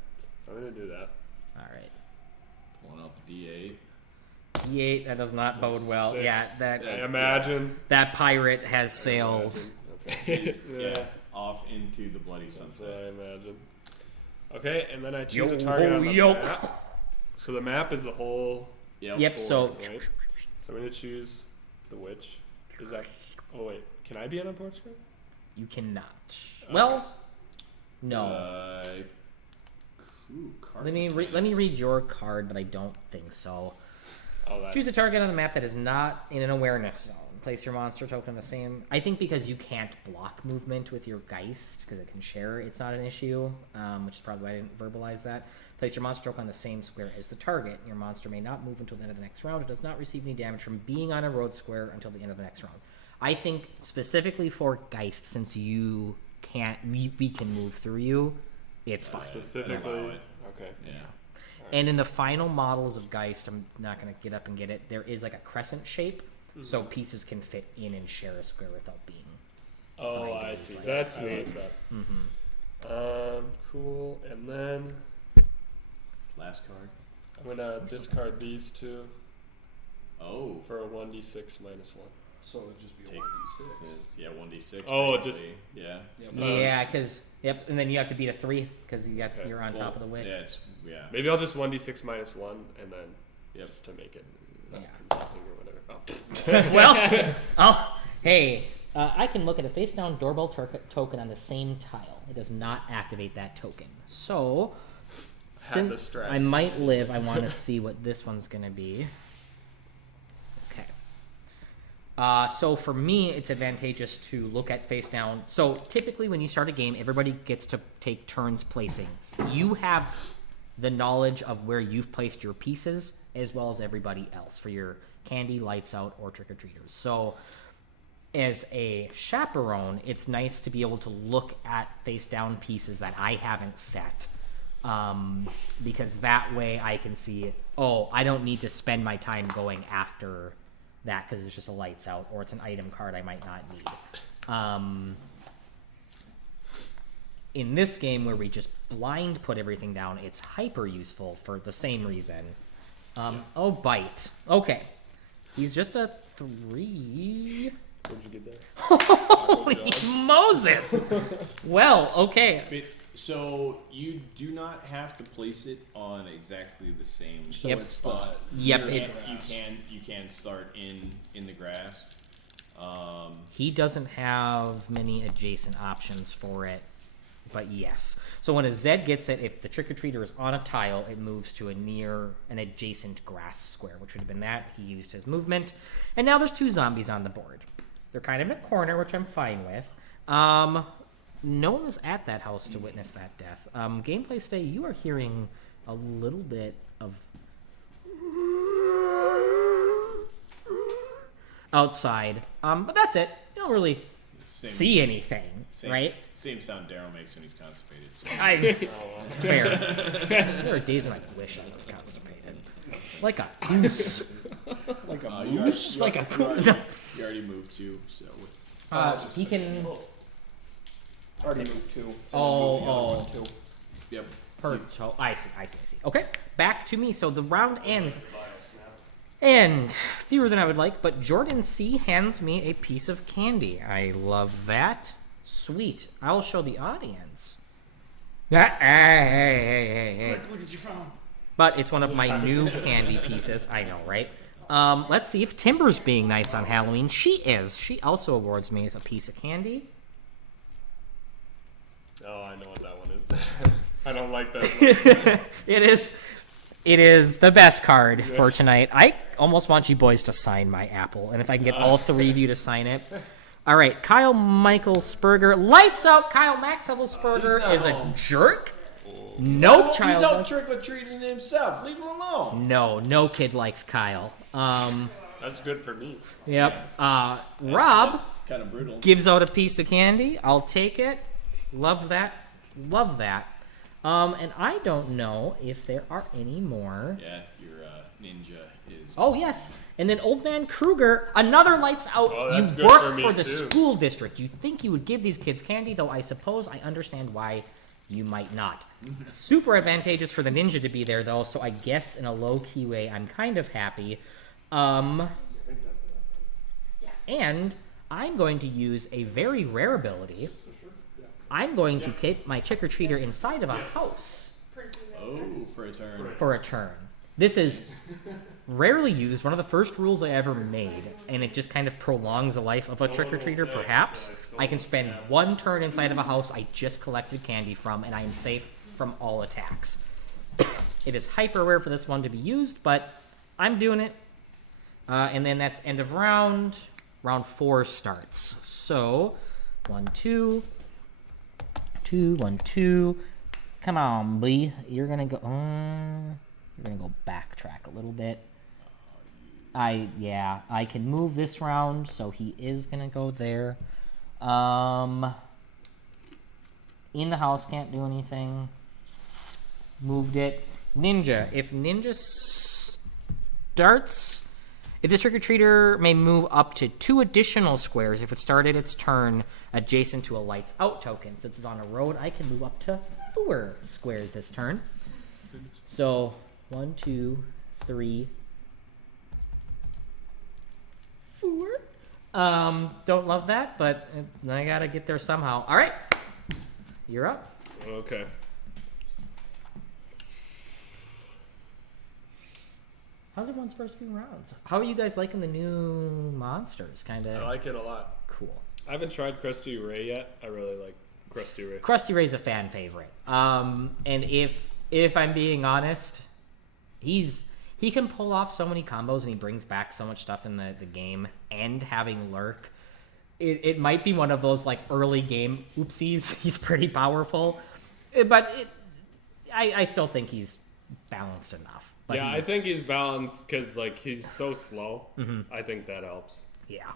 So I'm gonna do that. All right. Pulling out the d8. D8. That does not bode well. 6. Yeah. That I imagine. that pirate has sailed. Okay. Yeah. Off into the bloody That's what sunset. I imagine. Okay, and then I choose a Yo, target on the yo. map. So the map is the whole Yep. Yep. So board, right? So I'm gonna choose the witch. Is that? Oh wait, can I be on a board screen? you cannot. Okay. Well, no. Card. Let me read your card, but I don't think so. Oh, that. Choose a target on the map that is not in an awareness zone. Place your monster token on the same. I think because you can't block movement with your Geist because it can share, it's not an issue. Which is probably why I didn't verbalize that. Place your monster token on the same square as the target. Your monster may not move until the end of the next round. It does not receive any damage from being on a road square until the end of the next round. I think specifically for Geist, since you can't, we can move through you. It's fine. Specifically. Allow it. Okay. Yeah. And in the final models of Geist, I'm not going to get up and get it, there is like a crescent shape, so pieces can fit in and share a square without being Oh, I sideways, see. like- That's neat. That. Mhm. Cool. And then Last card. I'm gonna discard these 2 Oh. for a 1d6 minus 1. So it'd just be Take 1d6. Yeah, 1d6. Oh, technically. Yeah. Yeah, because, yep, and then you have to beat a 3, because Okay. you're on top of the witch. Yeah, Maybe I'll just 1d6 minus 1 and then Yep. just to make it not Yeah. confusing or whatever. Oh. Well, hey, I can look at a face-down doorbell token on the same tile. It does not activate that token. So, Had the since strat. I might live, I want to see what this one's going to be. Okay. So for me, it's advantageous to look at face-down. So typically when you start a game, everybody gets to take turns placing. You have the knowledge of where you've placed your pieces as well as everybody else for your candy, lights out, or trick-or-treaters. So as a chaperone, it's nice to be able to look at face-down pieces that I haven't set, because that way I can see, oh, I don't need to spend my time going after that because it's just a lights out or it's an item card I might not need. In this game where we just blind put everything down, it's hyper useful for the same reason. Oh, bite. Okay. He's just a 3. Where'd you get that? Holy Moses! Well, okay. So you do not have to place it on exactly the same Yep. spot. Yep, You can start in the grass. He doesn't have many adjacent options for it, but yes. So when a Zed gets it, if the trick-or-treater is on a tile, it moves to an adjacent grass square, which would have been that. He used his movement. And now there's 2 zombies on the board. They're kind of in a corner, which I'm fine with. No one was at that house to witness that death. Gameplay stay, you are hearing a little bit of outside. But that's it. You don't really see anything, right? Same sound Daryl makes when he's constipated. So. Fair. There are days when I wish I was constipated. Like a goose. Like a You moose? Like a goose. You already moved too, so. He can... Already moved 2. Oh. 2. Yep. I see. Okay, back to me. So the round ends. And fewer than I would like, but Jordan C. hands me a piece of candy. I love that. Sweet. I'll show the audience. Hey. Look at your phone. But it's one of my new candy pieces. I know, right? Let's see if Timber's being nice on Halloween. She is. She also awards me with a piece of candy. Oh, I know what that one is. I don't like that one. It is It is the best card for tonight. I almost want you boys to sign my apple, and if I can get all three of you to sign it. All right, Kyle Michael Spurger. Lights out. Kyle Maxwell Spurger is a jerk. No He's child. out trick-or-treating himself. Leave him alone. No kid likes Kyle. That's good for me. Yep. Rob That's kind of brutal. gives out a piece of candy. I'll take it. Love that. Love that. And I don't know if there are any more. Yeah, your ninja is. Oh, yes. And then Old Man Kruger, another lights out. Oh, You that's good work for me, for the too. school district. You think you would give these kids candy, though I suppose I understand why you might not. Super advantageous for the ninja to be there, though, so I guess in a low-key way, I'm kind of happy. And I'm going to use a very rare ability. I'm going to keep my trick-or-treater inside of a house Oh, for a turn. for a turn. This is rarely used, one of the first rules I ever made, and it just kind of prolongs the life of a trick-or-treater, perhaps. I can spend one turn inside of a house I just collected candy from, and I am safe from all attacks. It is hyper rare for this one to be used, but I'm doing it. And then that's end of round. Round 4 starts. So, 1, 2, 2, 1, 2. Come on, boy. You're gonna go. You're gonna go backtrack a little bit. I can move this round, so he is gonna go there. In the house, can't do anything. Moved it. Ninja. If Ninja starts. If this trick-or-treater may move up to 2 additional squares if it started its turn adjacent to a lights out token. Since it's on a road, I can move up to 4 squares this turn. So 1, 2, 3, 4. Don't love that, but I gotta get there somehow. All right, you're up. Okay. How's everyone's first few rounds? How are you guys liking the new monsters? Kind I of like it a lot. cool. I haven't tried Krusty Ray yet. I really like Krusty Ray. Krusty Ray's a fan favorite. And if I'm being honest, he can pull off so many combos and he brings back so much stuff in the game. And having Lurk, it might be one of those like early game oopsies. He's pretty powerful, but I still think he's balanced enough. But Yeah, I think he's balanced because like he's so slow. I think that helps. yeah,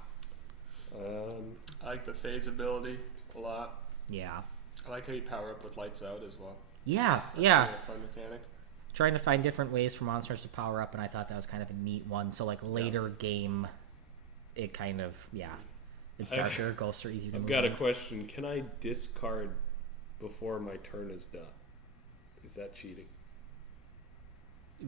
I like the phase ability a lot. yeah, I like how you power up with lights out as well. yeah. Kind of a fun mechanic. Trying to find different ways for monsters to power up, and I thought that was kind of a neat one. So like later game, it kind of it's darker. Ghosts are easier to I've move. got a in. question. Can I discard before my turn is done? Is that cheating?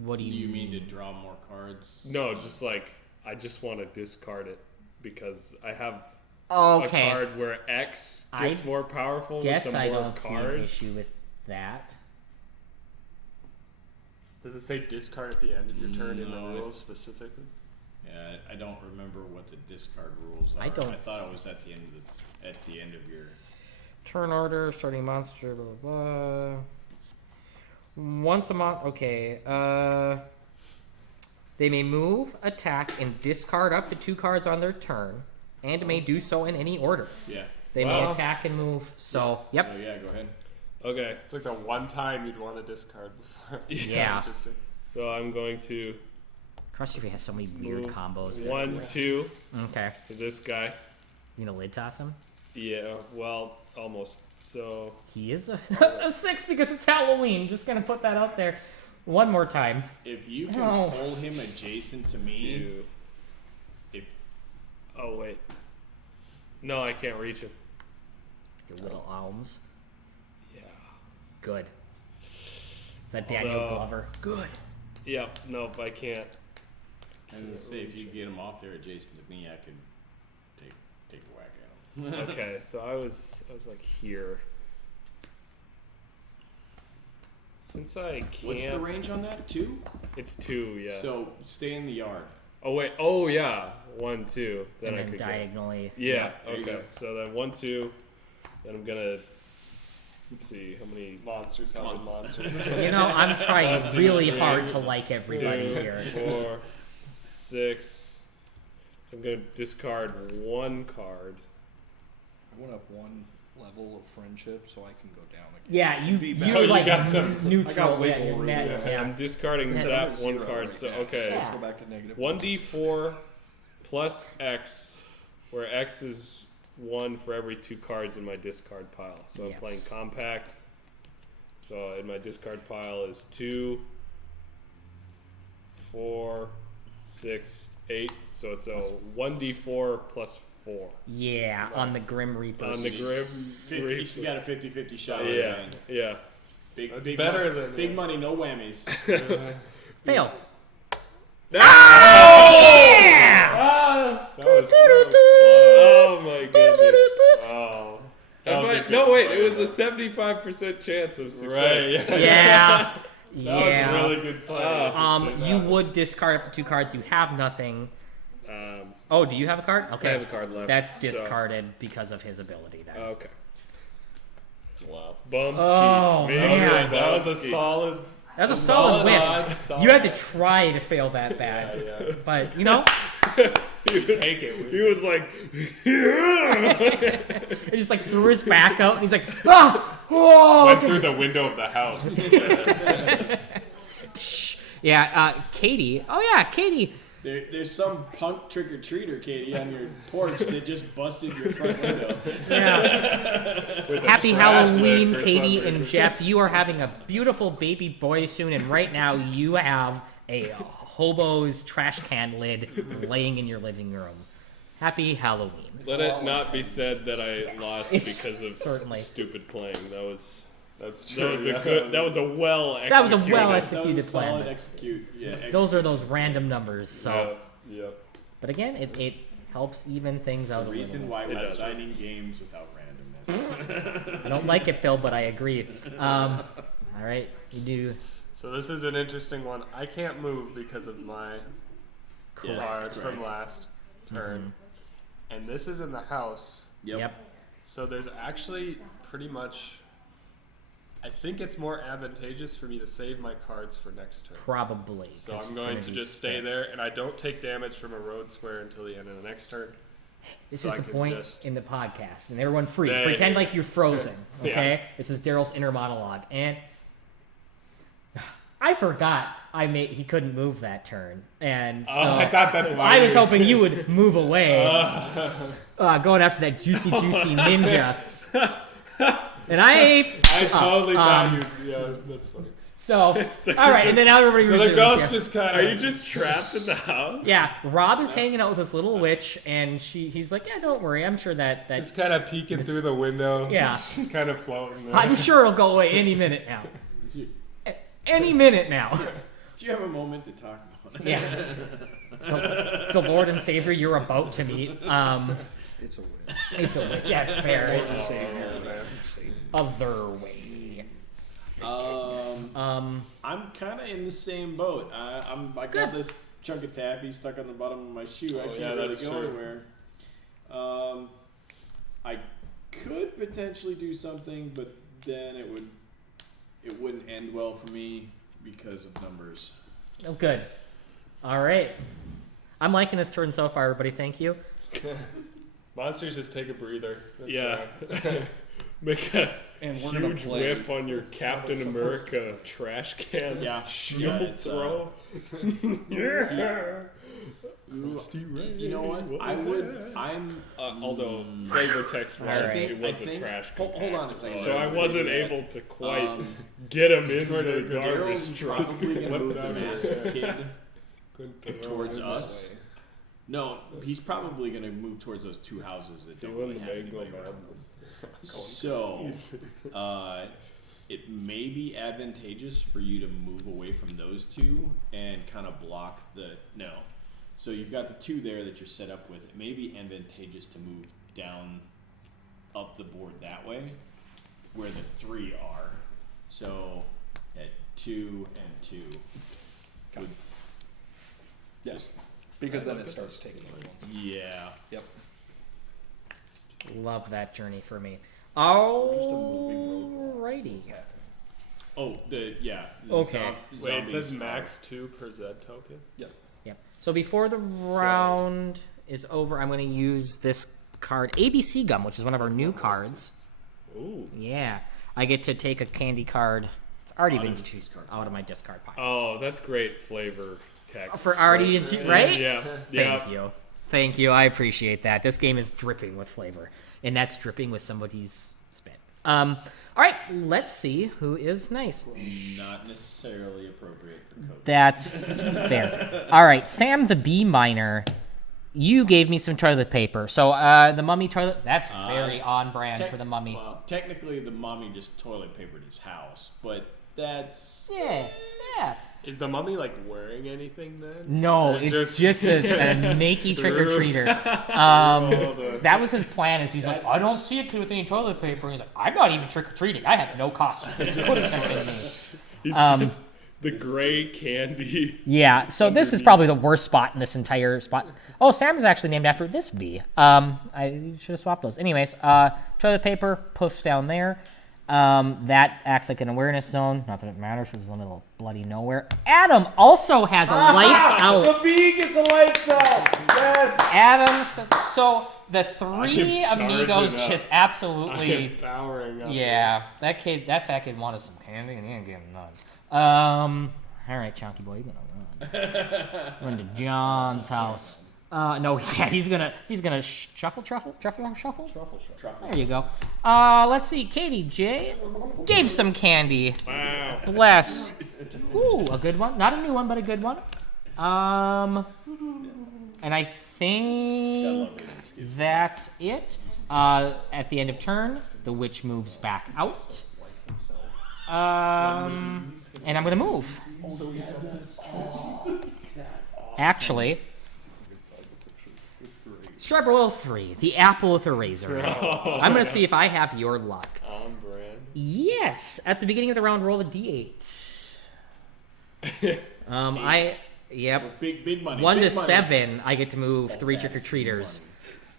What do You mean to draw more cards? No, just like I just want to discard it because I have Okay. a card where X gets more powerful Guess with the I more don't see an cards. issue with that. Does it say discard at the end of your turn in the No. rules specifically? Yeah, I don't remember what the discard rules are. I don't- I thought it was at the end of your. Turn order, starting monster, blah blah blah. Once a month, okay. They may move, attack, and discard up to 2 cards on their turn, and may do so in any order. Yeah. They may Wow. attack and move. So, yep. So yeah, go ahead. Okay, it's like the one time you'd want to discard before. Yeah. Interesting. So I'm going to Krusty Ray has so many weird move combos. 1, 2 Okay. to this guy. You gonna lid toss him? Yeah, well, almost. So He is a, a 6 because it's Halloween. Just gonna put that out there one more time. If you can Oh. pull him adjacent to me, 2. if Oh wait. No, I can't reach him. Your little alms. Yeah. Good. Is that Daniel Although- Glover? Good. Yep. Nope. I can't. I was gonna say if you get him off there adjacent to me, I could take a whack at him. Okay. So I was like here. Since I can't. What's the range on that? 2? It's 2. Yeah. So stay in the yard. Oh wait. Oh yeah. 1, 2. Then And I then could diagonally. go. Yeah. there you Okay. go. So then 1, 2. Then I'm gonna Let's see how many monsters. How many monsters? You know, I'm trying really hard to like everybody 2, here. 4, 6. So I'm gonna discard 1 card. I went up 1 level of friendship, so I can go down again. Yeah, you Oh, you like got some- neutral. I got wiggle Yeah, you're room, net, yeah. yeah. I'm discarding Yeah. that So 1 0 card. right So now. okay, Let's Yeah. go back to negative 1d4 plus X, where X is 1 for every 2 cards in my discard pile. So I'm Yes. playing compact. So in my discard pile is 2, 4, 6, 8. So it's a 1d4 plus 4 Yeah, on the Grim Reapers. on the Grim 50, Reaper. you got a 50-50 shot. Yeah, Man. yeah. Big, That's big better money, than- big money, no whammies. Fail. Ah! That was so close. Oh my goodness. Oh. That was a good No, wait, play, it was though. a 75% chance of Right, success. Yeah. That Yeah. was a really good play. It just didn't You happen. would discard up to 2 cards. You have nothing. Um, Oh, do you have a card? Okay. I have a card left. That's so- discarded because of his ability then. Okay. Wow. Bumski. Oh, man. That was a Bumski. solid. That's a solid whiff. odds, You had to try to fail that bad. Yeah. But, you know, Take it. He was like, he just like threw his back out and he's like, ah! Oh, Went okay. through the window of the house. Yeah, Katie. Oh, yeah, Katie. There's some punk trick or treater, Katie, on your porch that just busted your front window. Yeah. With a Happy trash Halloween, lick or Katie something. and Jeff. You are having a beautiful baby boy soon, and right now you have a hobo's trash can lid laying in your living room. Happy Halloween. let it not be said that I lost It's because of certainly. stupid playing. That's That true. was yeah. a good. That was a well That was executed. a well That executed was a solid plan. execute. Yeah. Those are those random numbers. So, Yeah. Yep. but again, it helps even things out the a reason little. why It we're does. designing games without randomness. I don't like it, Phil, but I agree. All right, you do. So this is an interesting one. I can't move because of my Yes, cards from correct. last turn, and this is in the house. Yep. So there's actually pretty much. I think it's more advantageous for me to save my cards for next turn. Probably. So 'cause I'm it's going gonna to be just stay spent. there, and I don't take damage from a road square until the end of the next turn. This So is I the can point just- in the podcast, and everyone freeze. Stay Pretend here. like you're frozen. Yeah. Okay, this is Daryl's inner monologue, and I forgot he couldn't move that turn, and so I thought that's why I was you- hoping you would move away, going after that juicy ninja. And I totally thought um, you. Yeah, that's funny. so all right, and then now everybody So the resumes, ghost yeah. just kind of. Are you just trapped in the house? Yeah, Rob is hanging out with this little witch, and he's like, yeah, don't worry, I'm sure that just kind of peeking through the window? Yeah. Just kind of floating there. I'm sure it'll go away any minute now. Any minute now. Do you have a moment to talk about it? Yeah. The Lord and Savior you're about to meet. It's a win. It's a witch. Yeah, it's fair. It's Oh, man. other way. I'm kind of in the same boat. I got this chunk of taffy stuck on the bottom of my shoe. I can't yeah, really that's go true. anywhere. I could potentially do something, but then it wouldn't end well for me because of numbers. Oh, good. All right. I'm liking this turn so far, everybody. Thank you. Monsters just take a breather. That's Yeah. right. Make a And we're gonna huge play. whiff on your Captain America trash can. Yeah, Shield it's, throw. You know what? I'm. Although flavor text wise, Alright. it was I a think- trash hold can. on a second. So I wasn't Yeah. able to quite Um, get him into Sort the of garbage Daryl's truck. probably gonna move the down masked there. kid Couldn't throw towards it that us. way. No, he's probably gonna move towards those two houses that don't Feeling really the have mango anybody around. madness. So, it may be advantageous for you to move away from those two and kind of block the no. So you've got the two there that you're set up with. It may be advantageous to move down up the board that way, where the three are. So at 2 and 2 would Yes. Because then it starts taking those ones. yeah. Yep. Love that journey for me. Just a moving road Alrighty. Oh, the Okay. Wait, it says zombies max 2 per Z token? Yep. Yep. So before the round is over, I'm going to use this card, ABC Gum, which is one of our new cards. Ooh. Yeah. I get to take a candy card. It's already been out of my discard pile. Oh, that's great flavor text. For already, right? Yeah. Thank you. Thank you. I appreciate that. This game is dripping with flavor. And that's dripping with somebody's spit. All right, let's see who is nice. Not necessarily appropriate for code. That's fair. All right, Sam the B Miner, you gave me some toilet paper. So the mummy toilet, that's very on brand for the mummy. Well, technically, the mummy just toilet papered his house, but that's... Yeah. Is the mummy like wearing anything then? No, Or it's just a nakey trick-or-treater. That was his plan, is he's like, I don't see a kid with any toilet paper. And he's like, I'm not even trick-or-treating. I have no costume. Just put it in me. He's just the gray candy. Yeah, so this is probably the worst spot in this entire spot. Oh, Sam is actually named after this bee. I should have swapped those. Anyways, toilet paper, poofs down there. That acts like an awareness zone. Not that it matters, because it's in the middle of bloody nowhere. Adam also has a lights out. The bee gets a lights out! Yes! Adam, so the three I am amigos charging up. just I absolutely... am powering up. Yeah, that fat kid wanted some candy, and he ain't getting none. All right, Chunky boy, you're gonna run. Run to John's house. No, yeah, he's gonna shuffle. There you go. Let's see. Katie J gave some candy. Wow. Bless. Ooh, a good one. Not a new one, but a good one. And I think that's it. At the end of turn, the witch moves back out. And I'm gonna move. Actually, Striper Level 3, the apple with a razor. I'm gonna see if I have your luck. On brand. Yes. At the beginning of the round, roll a d8. Yep. Big money. 1 to big money. 7, I get to move 3 That's trick-or-treaters.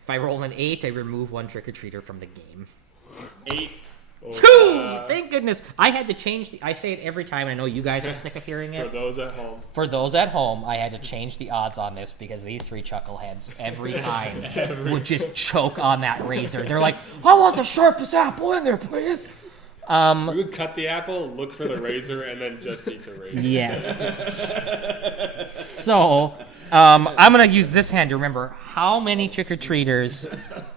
If I roll an 8, I remove 1 trick-or-treater from the game. 8. 2! Thank goodness. I had to change I say it every time, and I know you guys are sick of hearing For it. those at home. For those at home, I had to change the odds on this because these 3 chuckleheads every time would just choke on that razor. They're like, I want the sharpest apple in there, please. You would cut the apple, look for the razor, and then just eat the razor. Yes. So, I'm going to use this hand to remember how many trick-or-treaters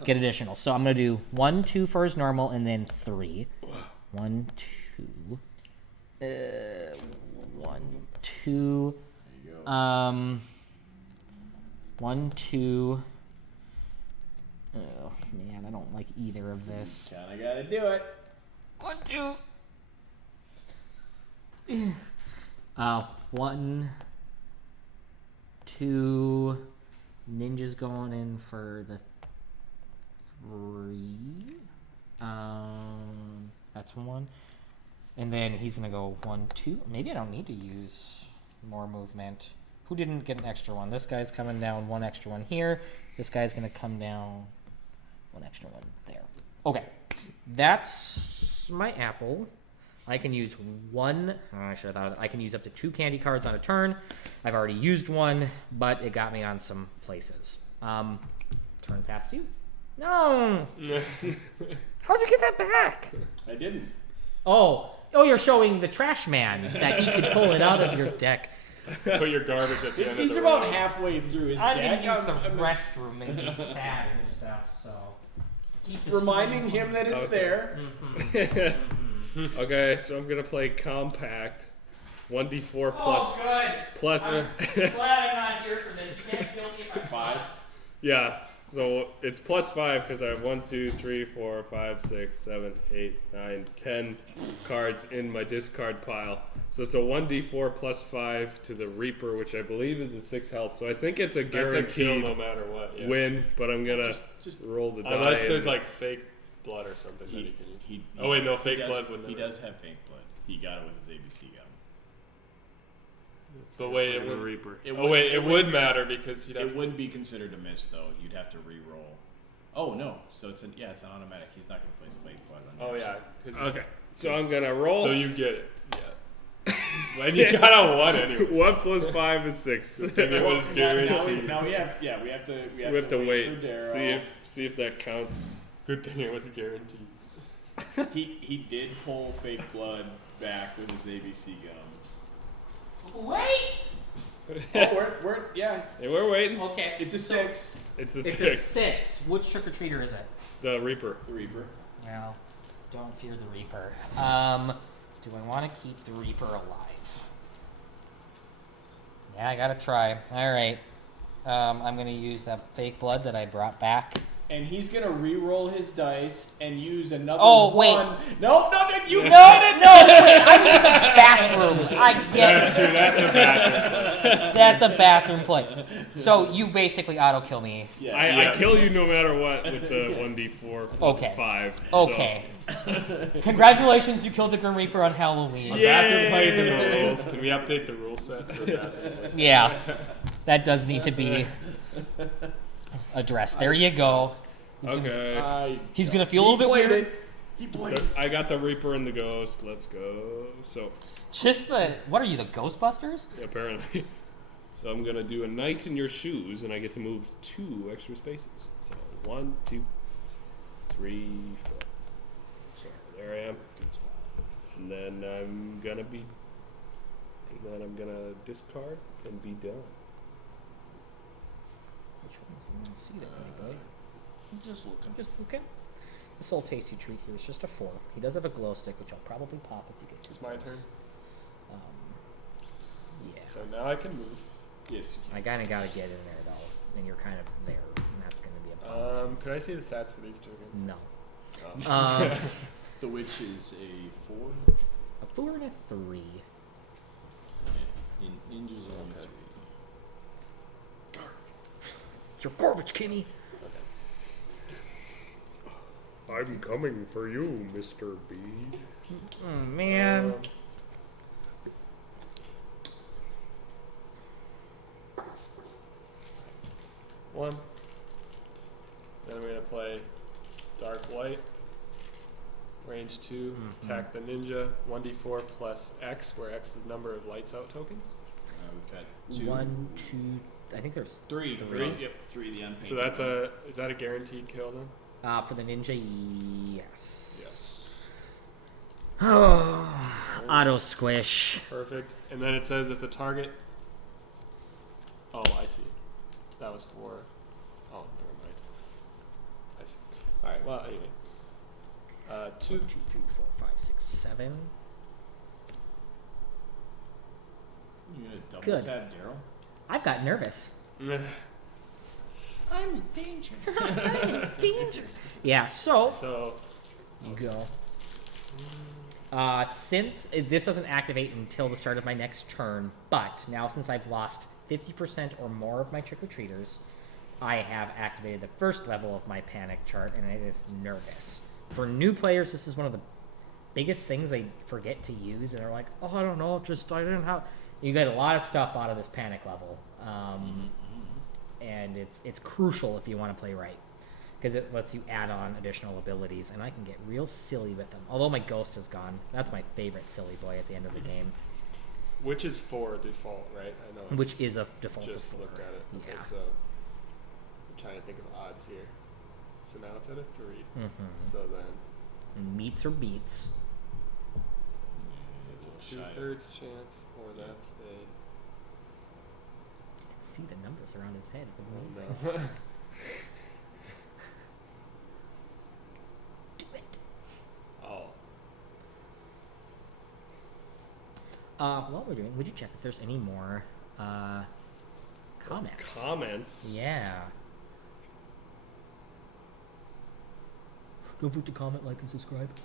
get additional. So I'm going to do 1, 2 for his normal, and then 3. 1, 2. 1, 2. 1, 2. Oh, man, I don't like either of this. Kinda gotta do it. 1, 2. 1, 2. Ninja's going in for the 3. That's 1. And then he's gonna go 1, 2. Maybe I don't need to use more movement. Who didn't get an extra one? This guy's coming down 1 extra one here. This guy's gonna come down 1 extra one there. Okay, that's my apple. I can use 1. I should have thought of that. I can use up to 2 candy cards on a turn. I've already used 1, but it got me on some places. Turn past you. No. How'd you get that back? I didn't. Oh, you're showing the trash man that he could pull it out of your deck. Put your garbage at the end of He's the about road. halfway through his I'm deck. gonna use the restroom and be sad and stuff. So keep this reminding him that it's there. Okay, so I'm gonna play compact. 1d4 Oh, good. plus. I'm glad I'm not here for this. You can't kill me if I'm 5. Yeah, so it's +5 because I have 1, 2, 3, 4, 5, 6, 7, 8, 9, 10 cards in my discard pile. So it's a 1d4 +5 to the Reaper, which I believe is a 6 health. So I think it's a That's a kill guaranteed no matter what. Yeah. win, but I'm gonna Just roll the die. Unless there's and- like fake blood or something that he can use. He, Oh, wait, no, he fake does- blood would He never- does have fake blood. He got it with his ABC gun. So wait, for it the would. Reaper. It Oh wait, it would wouldn't- matter because he'd have. It wouldn't be considered a miss though. You'd have to re-roll. Oh no, so it's an automatic. He's not going to place fake blood on Oh yours. yeah, 'cause Okay. So I'm gonna roll. So you get it. Yeah. When you got a 1 anyway. 1 plus 5 is 6. It was guaranteed. Now we have to We have to wait. for Daryl. See if that counts. Good thing it was guaranteed. He did pull fake blood back with his ABC gum. Wait! We're Hey, we're waiting. Okay. It's a 6. It's a It's 6. a 6. Which trick-or-treater is it? The Reaper. The Reaper. Well, don't fear the Reaper. Do I want to keep the Reaper alive? Yeah, I gotta try. Alright. I'm gonna use that fake blood that I brought back. And he's gonna re-roll his dice and use another Oh, wait. one. No, you No, wait, I was in the bathroom. I get it. True, that's a bad That's a bathroom play. So you basically auto-kill me. Yeah. I kill you no matter what with the 1d4 plus Okay. 5. Okay. Congratulations, you killed the Grim Reaper on Halloween. Yeah. Bathroom plays in the rules. Can we update the rule set for bathroom plays? Yeah. That does need to be addressed. There you go. Okay. He's gonna feel a little bit weird. He played it. I got the Reaper and the Ghost. Let's go. So, Just what are you, the Ghostbusters? apparently. So I'm going to do a Knight in your shoes, and I get to move 2 extra spaces. So 1, 2, 3, 4. So there I am. And then I'm going to discard and be done. Which ones do you want to see that, buddy? Just looking. Just okay. This little tasty treat here is just a 4. He does have a glow stick, which I'll probably pop if you get 2 It's my points. turn. Yeah. So now I can move. Yes. I kind of got to get in there, though. And you're kind of there. And that's going to be a problem. Could I see the stats for these tokens? No. Oh. The witch is a 4. A 4 and a 3. Ninjas are only 3. You're garbage, Kimmy. I'm coming for you, Mr. B. Oh, man. One. Then we're gonna play Dark Light. Range 2. Attack the ninja. 1d4 plus X, where X is the number of lights out tokens. We've got 2. 1, 2. I think there's 3. 3? Yep, 3 the unpainted. So that's is that a guaranteed kill then? for the ninja. Yes. Yes. Oh, auto squish. Perfect. And then it says if the target. Oh, I see. That was for. Oh, never mind. I see. All right. Well, anyway. 2. 1, 2, 3, 4, 5, 6, 7. You gonna double Good. tap Daryl? I've got nervous. I'm in danger. I'm in danger. Yeah. So So. you go. Since this doesn't activate until the start of my next turn, but now since I've lost 50% or more of my trick-or-treaters, I have activated the first level of my panic chart, and it is nervous. For new players, this is one of the biggest things they forget to use, and they're like, oh, I don't know, I didn't have... You get a lot of stuff out of this panic level, and it's crucial if you want to play right. Because it lets you add on additional abilities, and I can get real silly with them. Although my ghost is gone. That's my favorite silly boy at the end of the game. Which is 4 default, right? I know. Which is a default Just of 4. looked at it. Okay, Yeah. so I'm trying to think of odds here. So now it's at a 3. So then And meets or beats. it's a 2/3 chance, or that's a. You can see the numbers around his head. It's amazing. No. Do it. Oh. While we're doing, would you check if there's any more comments? Comments? Yeah. Don't forget to comment, like, and subscribe. This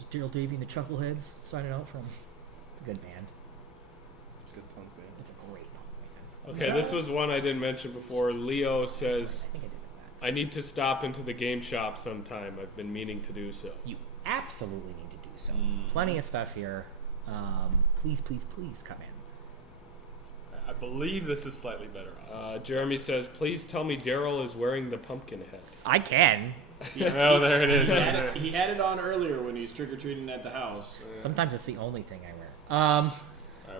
is Daryl Davey and the Chuckleheads signing out from. It's a good band. It's a good punk band. It's a great punk band. Okay, this was one I didn't mention before. Leo says, I think I did know that. I need to stop into the game shop sometime. I've been meaning to do so. You absolutely need to do so. Plenty of stuff here. Please, please, please come in. I believe this is slightly better odds. Jeremy says, please tell me Daryl is wearing the pumpkin hat. I can. Oh, there it is. He had it on earlier when he was trick-or-treating at the house. Sometimes it's the only thing I wear. All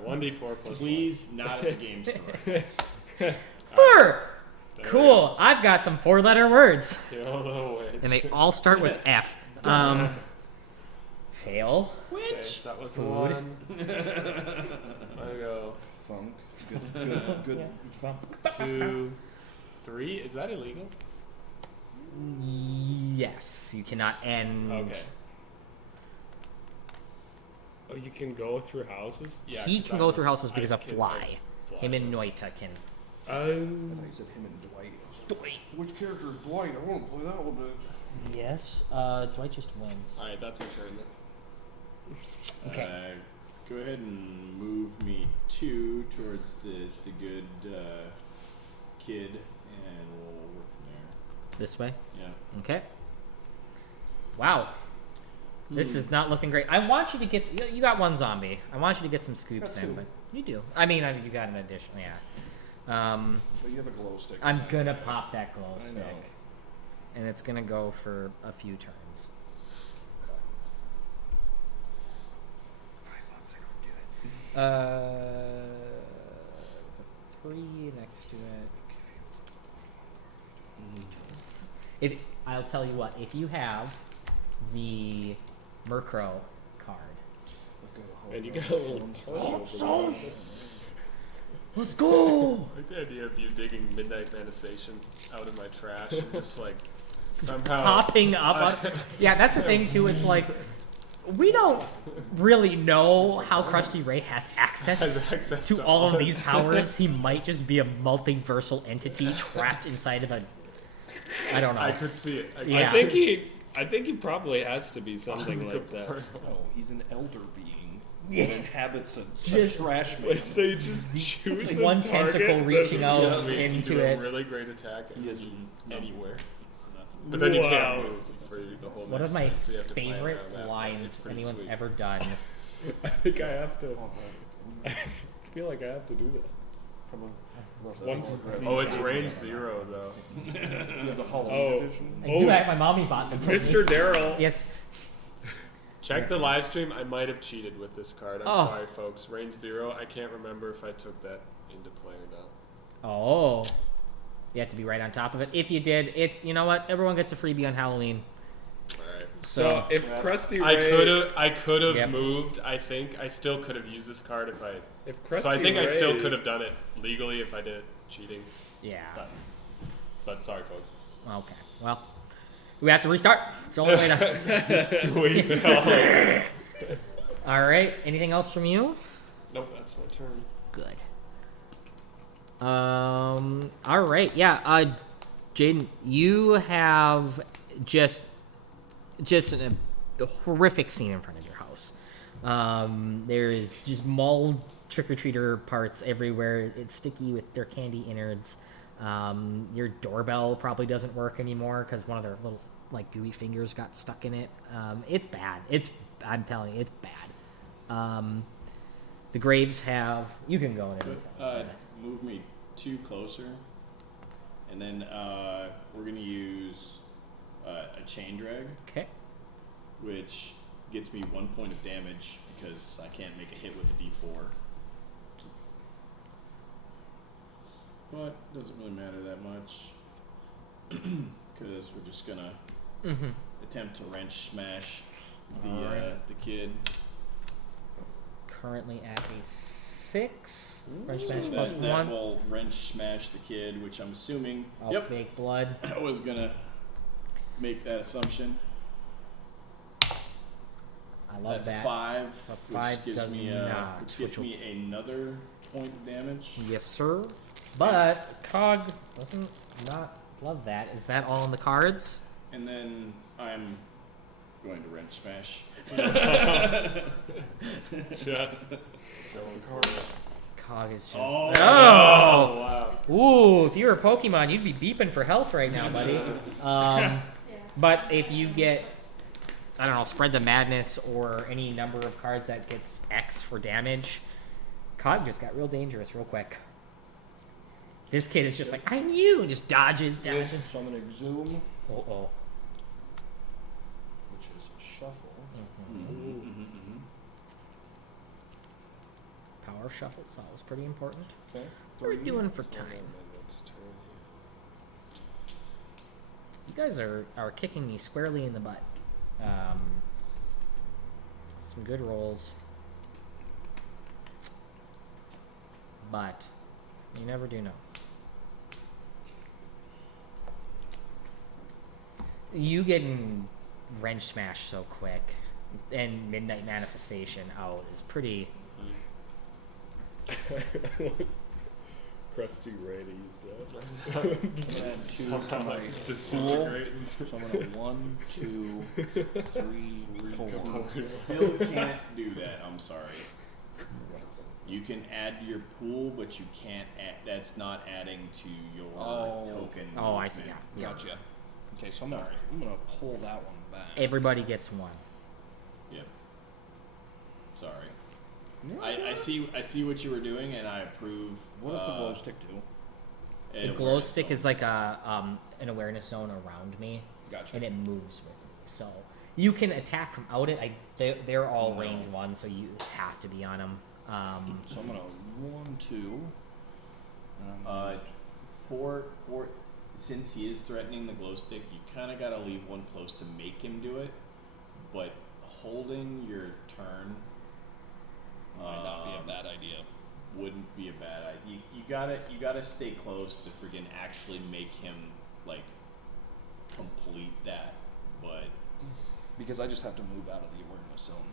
right, 1d4 plus Please, not at the game store. Fur! There Cool. I've got some 4-letter words. You don't know which. And they all start with F. Fail. Okay, so that was Food. 1. I go Funk. Good. 2, 3. Is that illegal? Yes, you cannot end. Okay. Oh, you can go through houses? Yeah. He 'cause can I- go through houses I because of can, fly. like, fly. Him and Noita can. I thought you said him and Dwight. I was like, which character is Dwight? I want to play that one next. Yes. Dwight just wins. All right, that's my turn then. Okay. Go ahead and move me 2 towards the good kid, and we'll work from there. This way. Yeah. Okay. Wow. This is not looking great. I want you to get. You got 1 zombie. I want you to get some scoops Got in, 2. but you do. I mean, you got an additional. Yeah. But you have a glow stick. I'm gonna pop that glow I stick, know. and it's gonna go for a few turns. $5 I don't get it. The 3 next to it. If I'll tell you what, if you have the Murkrow card, Let's go. And you got a little let's go. I like the idea of you digging Midnight Manifestation out of my trash and just like somehow Popping up. On, yeah, that's the thing too. It's like we don't really know how Krusty Ray has access, Has access to to all all of these powers. He might just be a multiversal entity trapped inside of a. I don't know. I could see it. Yeah. I think he probably has to be something like that. Oh, he's an elder being Yeah. that inhabits a Just- trash man. Let's say just choose a One target tentacle that- reaching out Yeah, we can into do it. a really great attack He has anywhere. Nothing. But then you Wow. can't move for the whole One next of my turn, so you have to plan favorite around that, but it's lines pretty anyone's sweet. ever done. I think I have to. I feel like I have to do that. One- Oh, it's range 0 though. You have the Halloween Oh. edition. I do have my mommy bought them for me. Mr. Daryl. Yes. Check the live stream. I might have cheated with this card. I'm Oh. sorry, folks. Range 0. I can't remember if I took that into play or not. Oh. You have to be right on top of it. If you did, it's you know what? Everyone gets a freebie on Halloween. All right. So if Yeah. Krusty I Ray, could have Yep. moved. I think I still could have used this card if I. if Krusty So I think Ray, I still could have done it legally if I did it cheating. Yeah. But sorry, folks. Okay. Well, we have to restart. It's the only way to. Sweet. All right. Anything else from you? Nope, that's my turn. Good. All right. Yeah. Jaden, you have just a horrific scene in front of your house. There is just mauled trick-or-treater parts everywhere. It's sticky with their candy innards. Your doorbell probably doesn't work anymore because one of their little like gooey fingers got stuck in it. It's bad. I'm telling you, it's bad. The graves have. You can go in and Move me 2 closer, and then we're gonna use a chain drag, Okay. which gets me 1 point of damage because I can't make a hit with a D4. But doesn't really matter that much because we're just gonna Mm-hmm. attempt to wrench smash Alright. the kid. Currently at a 6. Wrench So smash that, plus that 1. will wrench smash the kid, which I'm assuming. I'll Yep, fake blood. I was gonna make that assumption. I love That's that. 5, So which 5 gives does me not, which which gets will- me another point of damage. Yes, sir. But Cog doesn't not love that. Is that all in the cards? And then I'm going to wrench smash. Just. Cog is just. Oh. wow. Ooh, if you were a Pokemon, you'd be beeping for health right now, buddy. But if you get, I don't know, Spread the Madness or any number of cards that gets X for damage, Cog just got real dangerous real quick. This kid is just like, I'm you, and just dodges. So I'm gonna exhume, Oh. which is shuffle. Power shuffle is always pretty important. Okay. What are we doing for time? You guys are kicking me squarely in the butt. Some good rolls. But you never do know. You getting wrench smashed so quick and midnight manifestation out is pretty. Crusty Ray to use that. Add 2 to Somehow my disintegrate into So I'm gonna 1, 2, 3, 4. Still can't do that. I'm sorry. You can add to your pool, but you can't add. That's not adding to your token. Oh, I see. movement. Yeah. Gotcha. Okay, so I'm Sorry. gonna pull that one back. Everybody gets one. Yep. Sorry. I see what you were doing, and I approve. What does the glow stick do? The glow stick is like an awareness zone around me, Gotcha. and it moves with me. So you can attack from out it. They're all range 1, so you have to be on them. So I'm gonna 1, 2. For since he is threatening the glow stick, you kind of got to leave one close to make him do it. But holding your turn Might not be a bad idea. wouldn't be a bad idea. You gotta stay close to freaking actually make him like complete that. But Because I just have to move out of the awareness zone.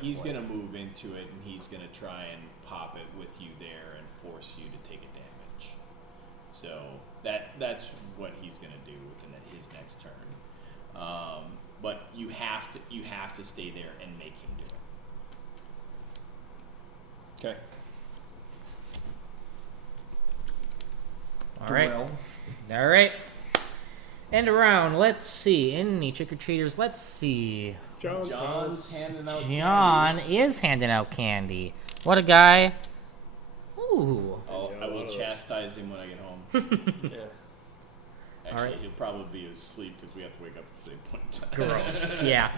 he's gonna move into it, and he's gonna try and pop it with you there and force you to take a damage. So that's what he's gonna do within his next turn. But you have to stay there and make him do it. Okay. All right. End around. Let's see. Any trick-or-treaters? Let's see. John's handing out John is handing out candy. What a guy. Ooh. I will chastise him when I get home. Yeah. Actually, Alright. he'll probably be asleep because we have to wake up at the same point in time. Gross. Yeah.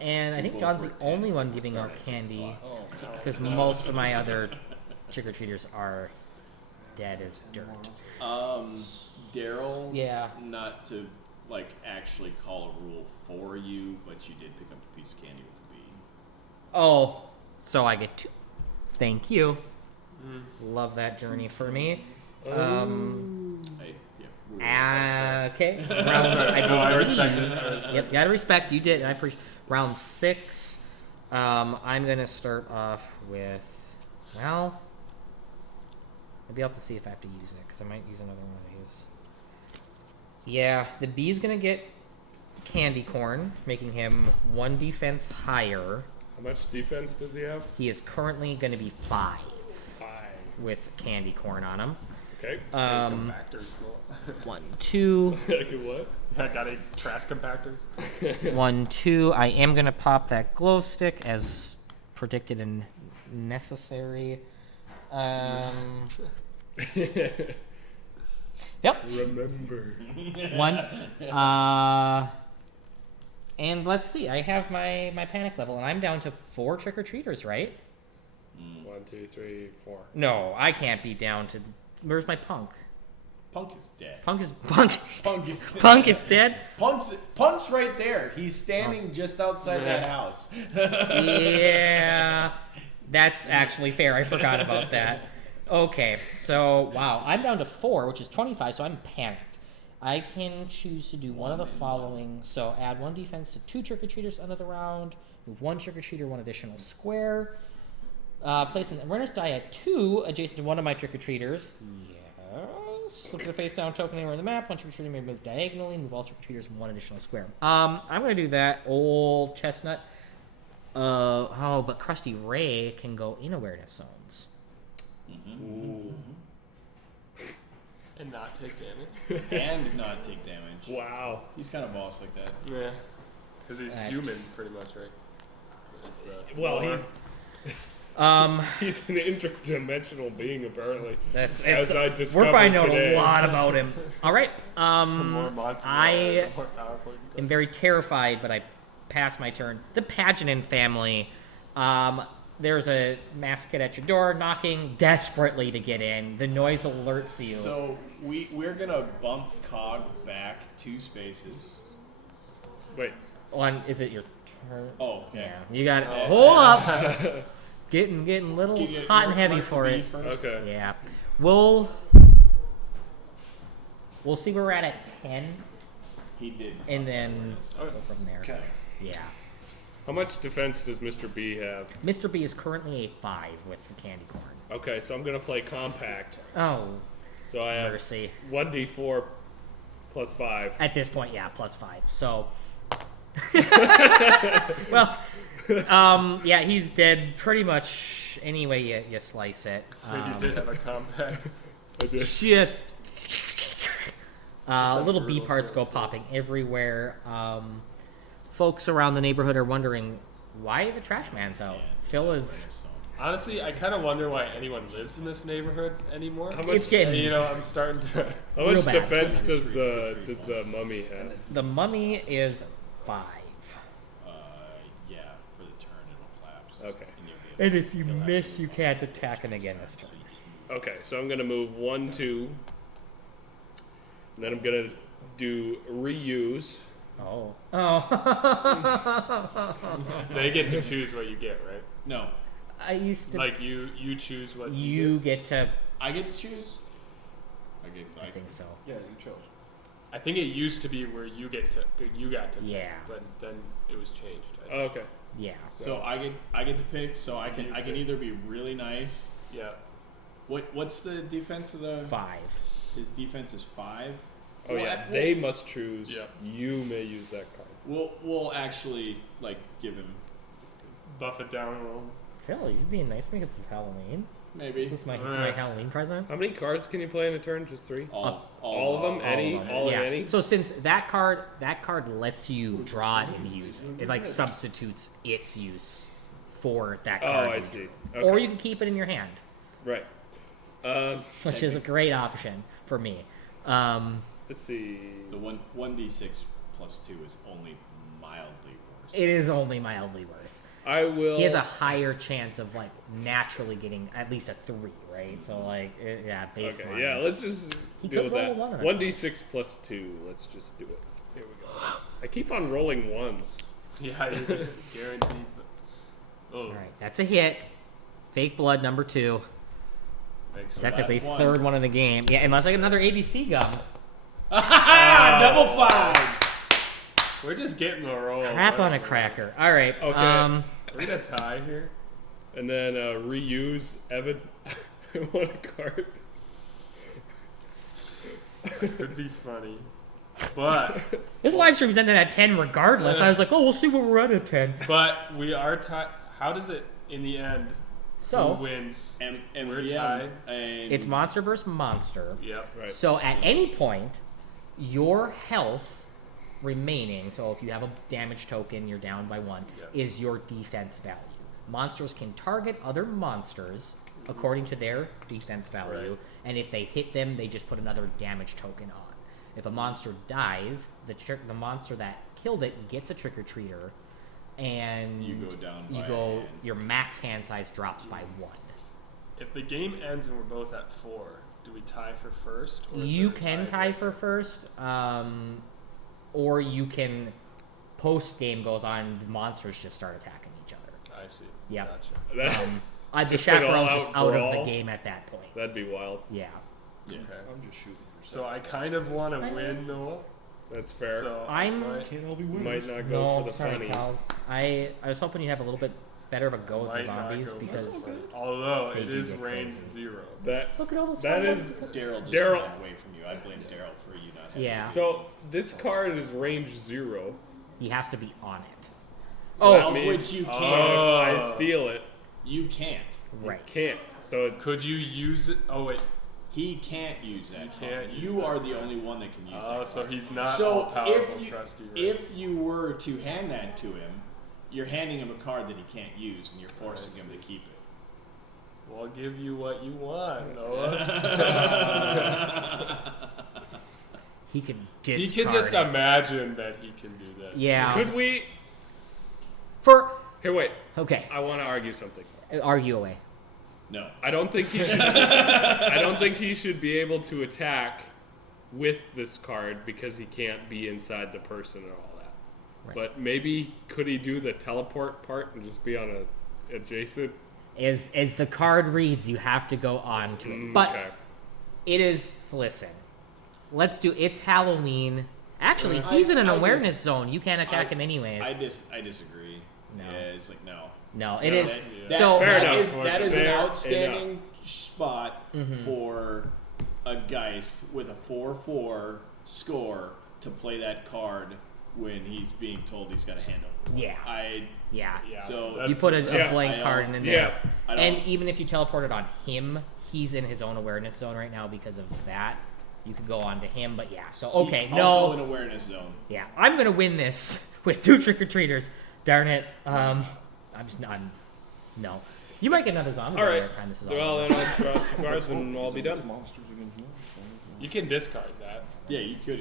And I think both John's the work only 10, one so giving we'll out start at 6 candy o'clock. Oh, no. because most of my other trick-or-treaters are dead as dirt. Daryl. Yeah. Not to like actually call a rule for you, but you did pick up a piece of candy with a bee. Oh, so I get 2. Thank you. Love that journey for me. Hey, Okay. Round, I respect believe. it. Yep, gotta respect. You did. I appreciate. Round 6. I'm gonna start off with. Well, maybe I'll have to see if I have to use it because I might use another one of these. Yeah, the bee's gonna get candy corn, making him 1 defense higher. How much defense does he have? He is currently gonna be 5 5. with candy corn on him. Okay. Compactors. 1, 2. Okay, what? I got any trash compactors? 1, 2. I am gonna pop that glow stick as predicted and necessary. Yep. Remember. 1. And let's see. I have my panic level, and I'm down to 4 trick-or-treaters, right? 1, 2, 3, 4. No, I can't be down to. Where's my punk? Punk is dead. Punk is dead. Punk's right there. He's standing just outside that house. Yeah, that's actually fair. I forgot about that. Okay, so wow, I'm down to 4, which is 25. So I'm panicked. I can choose to do one of the following. So add 1 defense to 2 trick-or-treaters under the round. Move 1 trick-or-treater 1 additional square. Place an awareness die at 2 adjacent to one of my trick-or-treaters. Yes. Flip the face down token anywhere on the map. 1 trick-or-treater may move diagonally. Move all trick-or-treaters 1 additional square. I'm gonna do that. Old chestnut. But Krusty Ray can go in awareness zones. Ooh. And not take damage. And not take damage. Wow. He's kind of boss like that. Yeah. Because he's That- human, pretty much, right? It's the Well, lore. he's He's an interdimensional being, apparently. That's As I we're discovered finding out today. a lot about him. All right. The more monsters you I add, the more powerful you am become. very terrified, but I pass my turn. The Pagenin family. There's a masked kid at your door knocking desperately to get in. The noise alerts you. So we're gonna bump Cog back 2 spaces. Wait. Is it your turn? Oh, okay. Yeah. You got hold up. Getting a little hot and heavy for it. Okay. Yeah. We'll see where we're at 10, He did. and then go from there. Okay. Yeah. How much defense does Mr. B have? Mr. B is currently a 5 with the candy corn. Okay, so I'm gonna play compact. Oh, So I have mercy. 1d4 plus 5. At this point, yeah, plus 5. So, well, yeah, he's dead pretty much any way you slice it. You did have a compact. I did. Just little bee brutal parts go kill, so- popping everywhere. Folks around the neighborhood are wondering why the trash man's out. Phil is. Honestly, I kind of wonder why anyone lives in this neighborhood anymore. How much- It's getting You know, I'm starting to. How Real much bad. defense does the mummy have? The mummy is 5. Yeah, for the turn it'll collapse. Okay. And you'll be able And if you miss, you can't attack him again this turn. Okay, so I'm gonna move 1, 2, and then I'm gonna do reuse. Oh. They get to choose what you get, right? No, I used to. Like you choose what you he get gets. to. I get to choose. I think so. Yeah, you chose. I think it used to be where you got to pick, Yeah. but then it was changed. I think. Oh, okay. Yeah. So I get to pick. So I can either be really nice. Yeah. What's the defense of the? 5. His defense is 5. Oh yeah, they must choose. Yeah. You may use that card. We'll actually like give him Buff it down a little. Phil, you're being nice because it's Halloween. maybe Is this my Halloween present? How many cards can you play in a turn? Just 3? all of them? Any? of them. All yeah. and any? So since that card lets you draw it and use it. It like substitutes its use for that Oh, card. I you see. drew. Okay. Or you can keep it in your hand, Right. which is a great option for me. Let's see. The 1d6 plus 2 is only mildly worse. It is only mildly worse. I will. He has a higher chance of like naturally getting at least a 3, right? So like, yeah, baseline. Okay, yeah, let's just He deal could with roll that. a 1 on a 1d6 plus 2. Let's just do it. Here we go. I keep on rolling 1s. Yeah, you're guaranteed. Oh, All right, that's a hit. Fake blood number 2. makes So sense. Technically, last one. third one in the game. Yeah, unless I get another ABC gum. Double 5s. We're just getting the roll. Crap on a cracker. All right. Okay. Are we gonna tie here? And then reuse Evan. I want a card. Could be funny, but This live stream's ended at 10 regardless. I was like, oh, we'll see where we're at 10. we are tied. How does it in the end? So who wins? And We're yeah, tied. And it's monster versus monster. Yep. Right. So at any point, your health remaining, so if you have a damage token, you're down by 1, Yep. is your defense value. Monsters can target other monsters according to their defense value, Right. and if they hit them, they just put another damage token on. If a monster dies, the monster that killed it gets a trick-or-treater, and you go down. you by go, a hand. your max hand size drops by 1. If the game ends and we're both at 4, do we tie for first? Or is You there a can tie tiebreaker? for first, or you can, post game goes on, the monsters just start attacking each other. I see. Yep. Gotcha. That, The Just an chaperone's just all-out out of the brawl? game at that point. that'd be wild. Yeah. Yeah. Okay. I'm just shooting for So I kind of want to win, Noah. That's fair. So I'm- I Can't all be Might not go No, for the sorry, funny. pals. I was hoping you'd have a little bit better of a go with the might not zombies go for because the funny. Although they it do is get range crazy. 0. That look at all those. that fun is ones. Daryl just Daryl- ran away from you. I blame Daryl for you not having. Yeah. so. This card is range 0. He has to be on it. So that Of means- which you so can't. I steal it. You can't. Right. Can't. So it, Could you use it? Oh wait. He can't use that. He can't card. use You that are card. the only one that can use Oh, that. so card. he's not So all powerful, if you trusty. Right? if you were to hand that to him, you're handing him a card that he can't use, and you're forcing him to keep it. Well, I'll give you what you want, Noah. He could He discard can just it. imagine that he can do that. Yeah. Could we? For Here, wait. okay, I want to argue something. argue away. No. I don't think he should. I don't think he should be able to attack with this card because he can't be inside the person and all that. Right. But maybe could he do the teleport part and just be on a adjacent? As the card reads, you have to go on to it. But Okay. it is. Listen, let's do. It's Halloween. Actually, I- he's in an I awareness just- zone. You can't attack I- him anyways. I disagree. No. Yeah, it's like no. no, it No, is. That, So Fair that enough. is that is an Fair outstanding spot Mm-hmm. for a Geist with a 4/4 score to play that card when he's being told he's got to hand over. Yeah. Yeah. So You put a yeah, blank I card don't- in Yeah. there. I don't- And even if you teleported on him, he's in his own awareness zone right now because of that. You could go on to him, but yeah. So okay, He's no, also an awareness zone. yeah, I'm gonna win this with 2 trick or treaters. Darn it. I'm no. You might get another zombie All by right. the time this is all Well, over. then I'll draw 2 cards and I'll be done. Monsters against monsters. You can discard that. Yeah, you could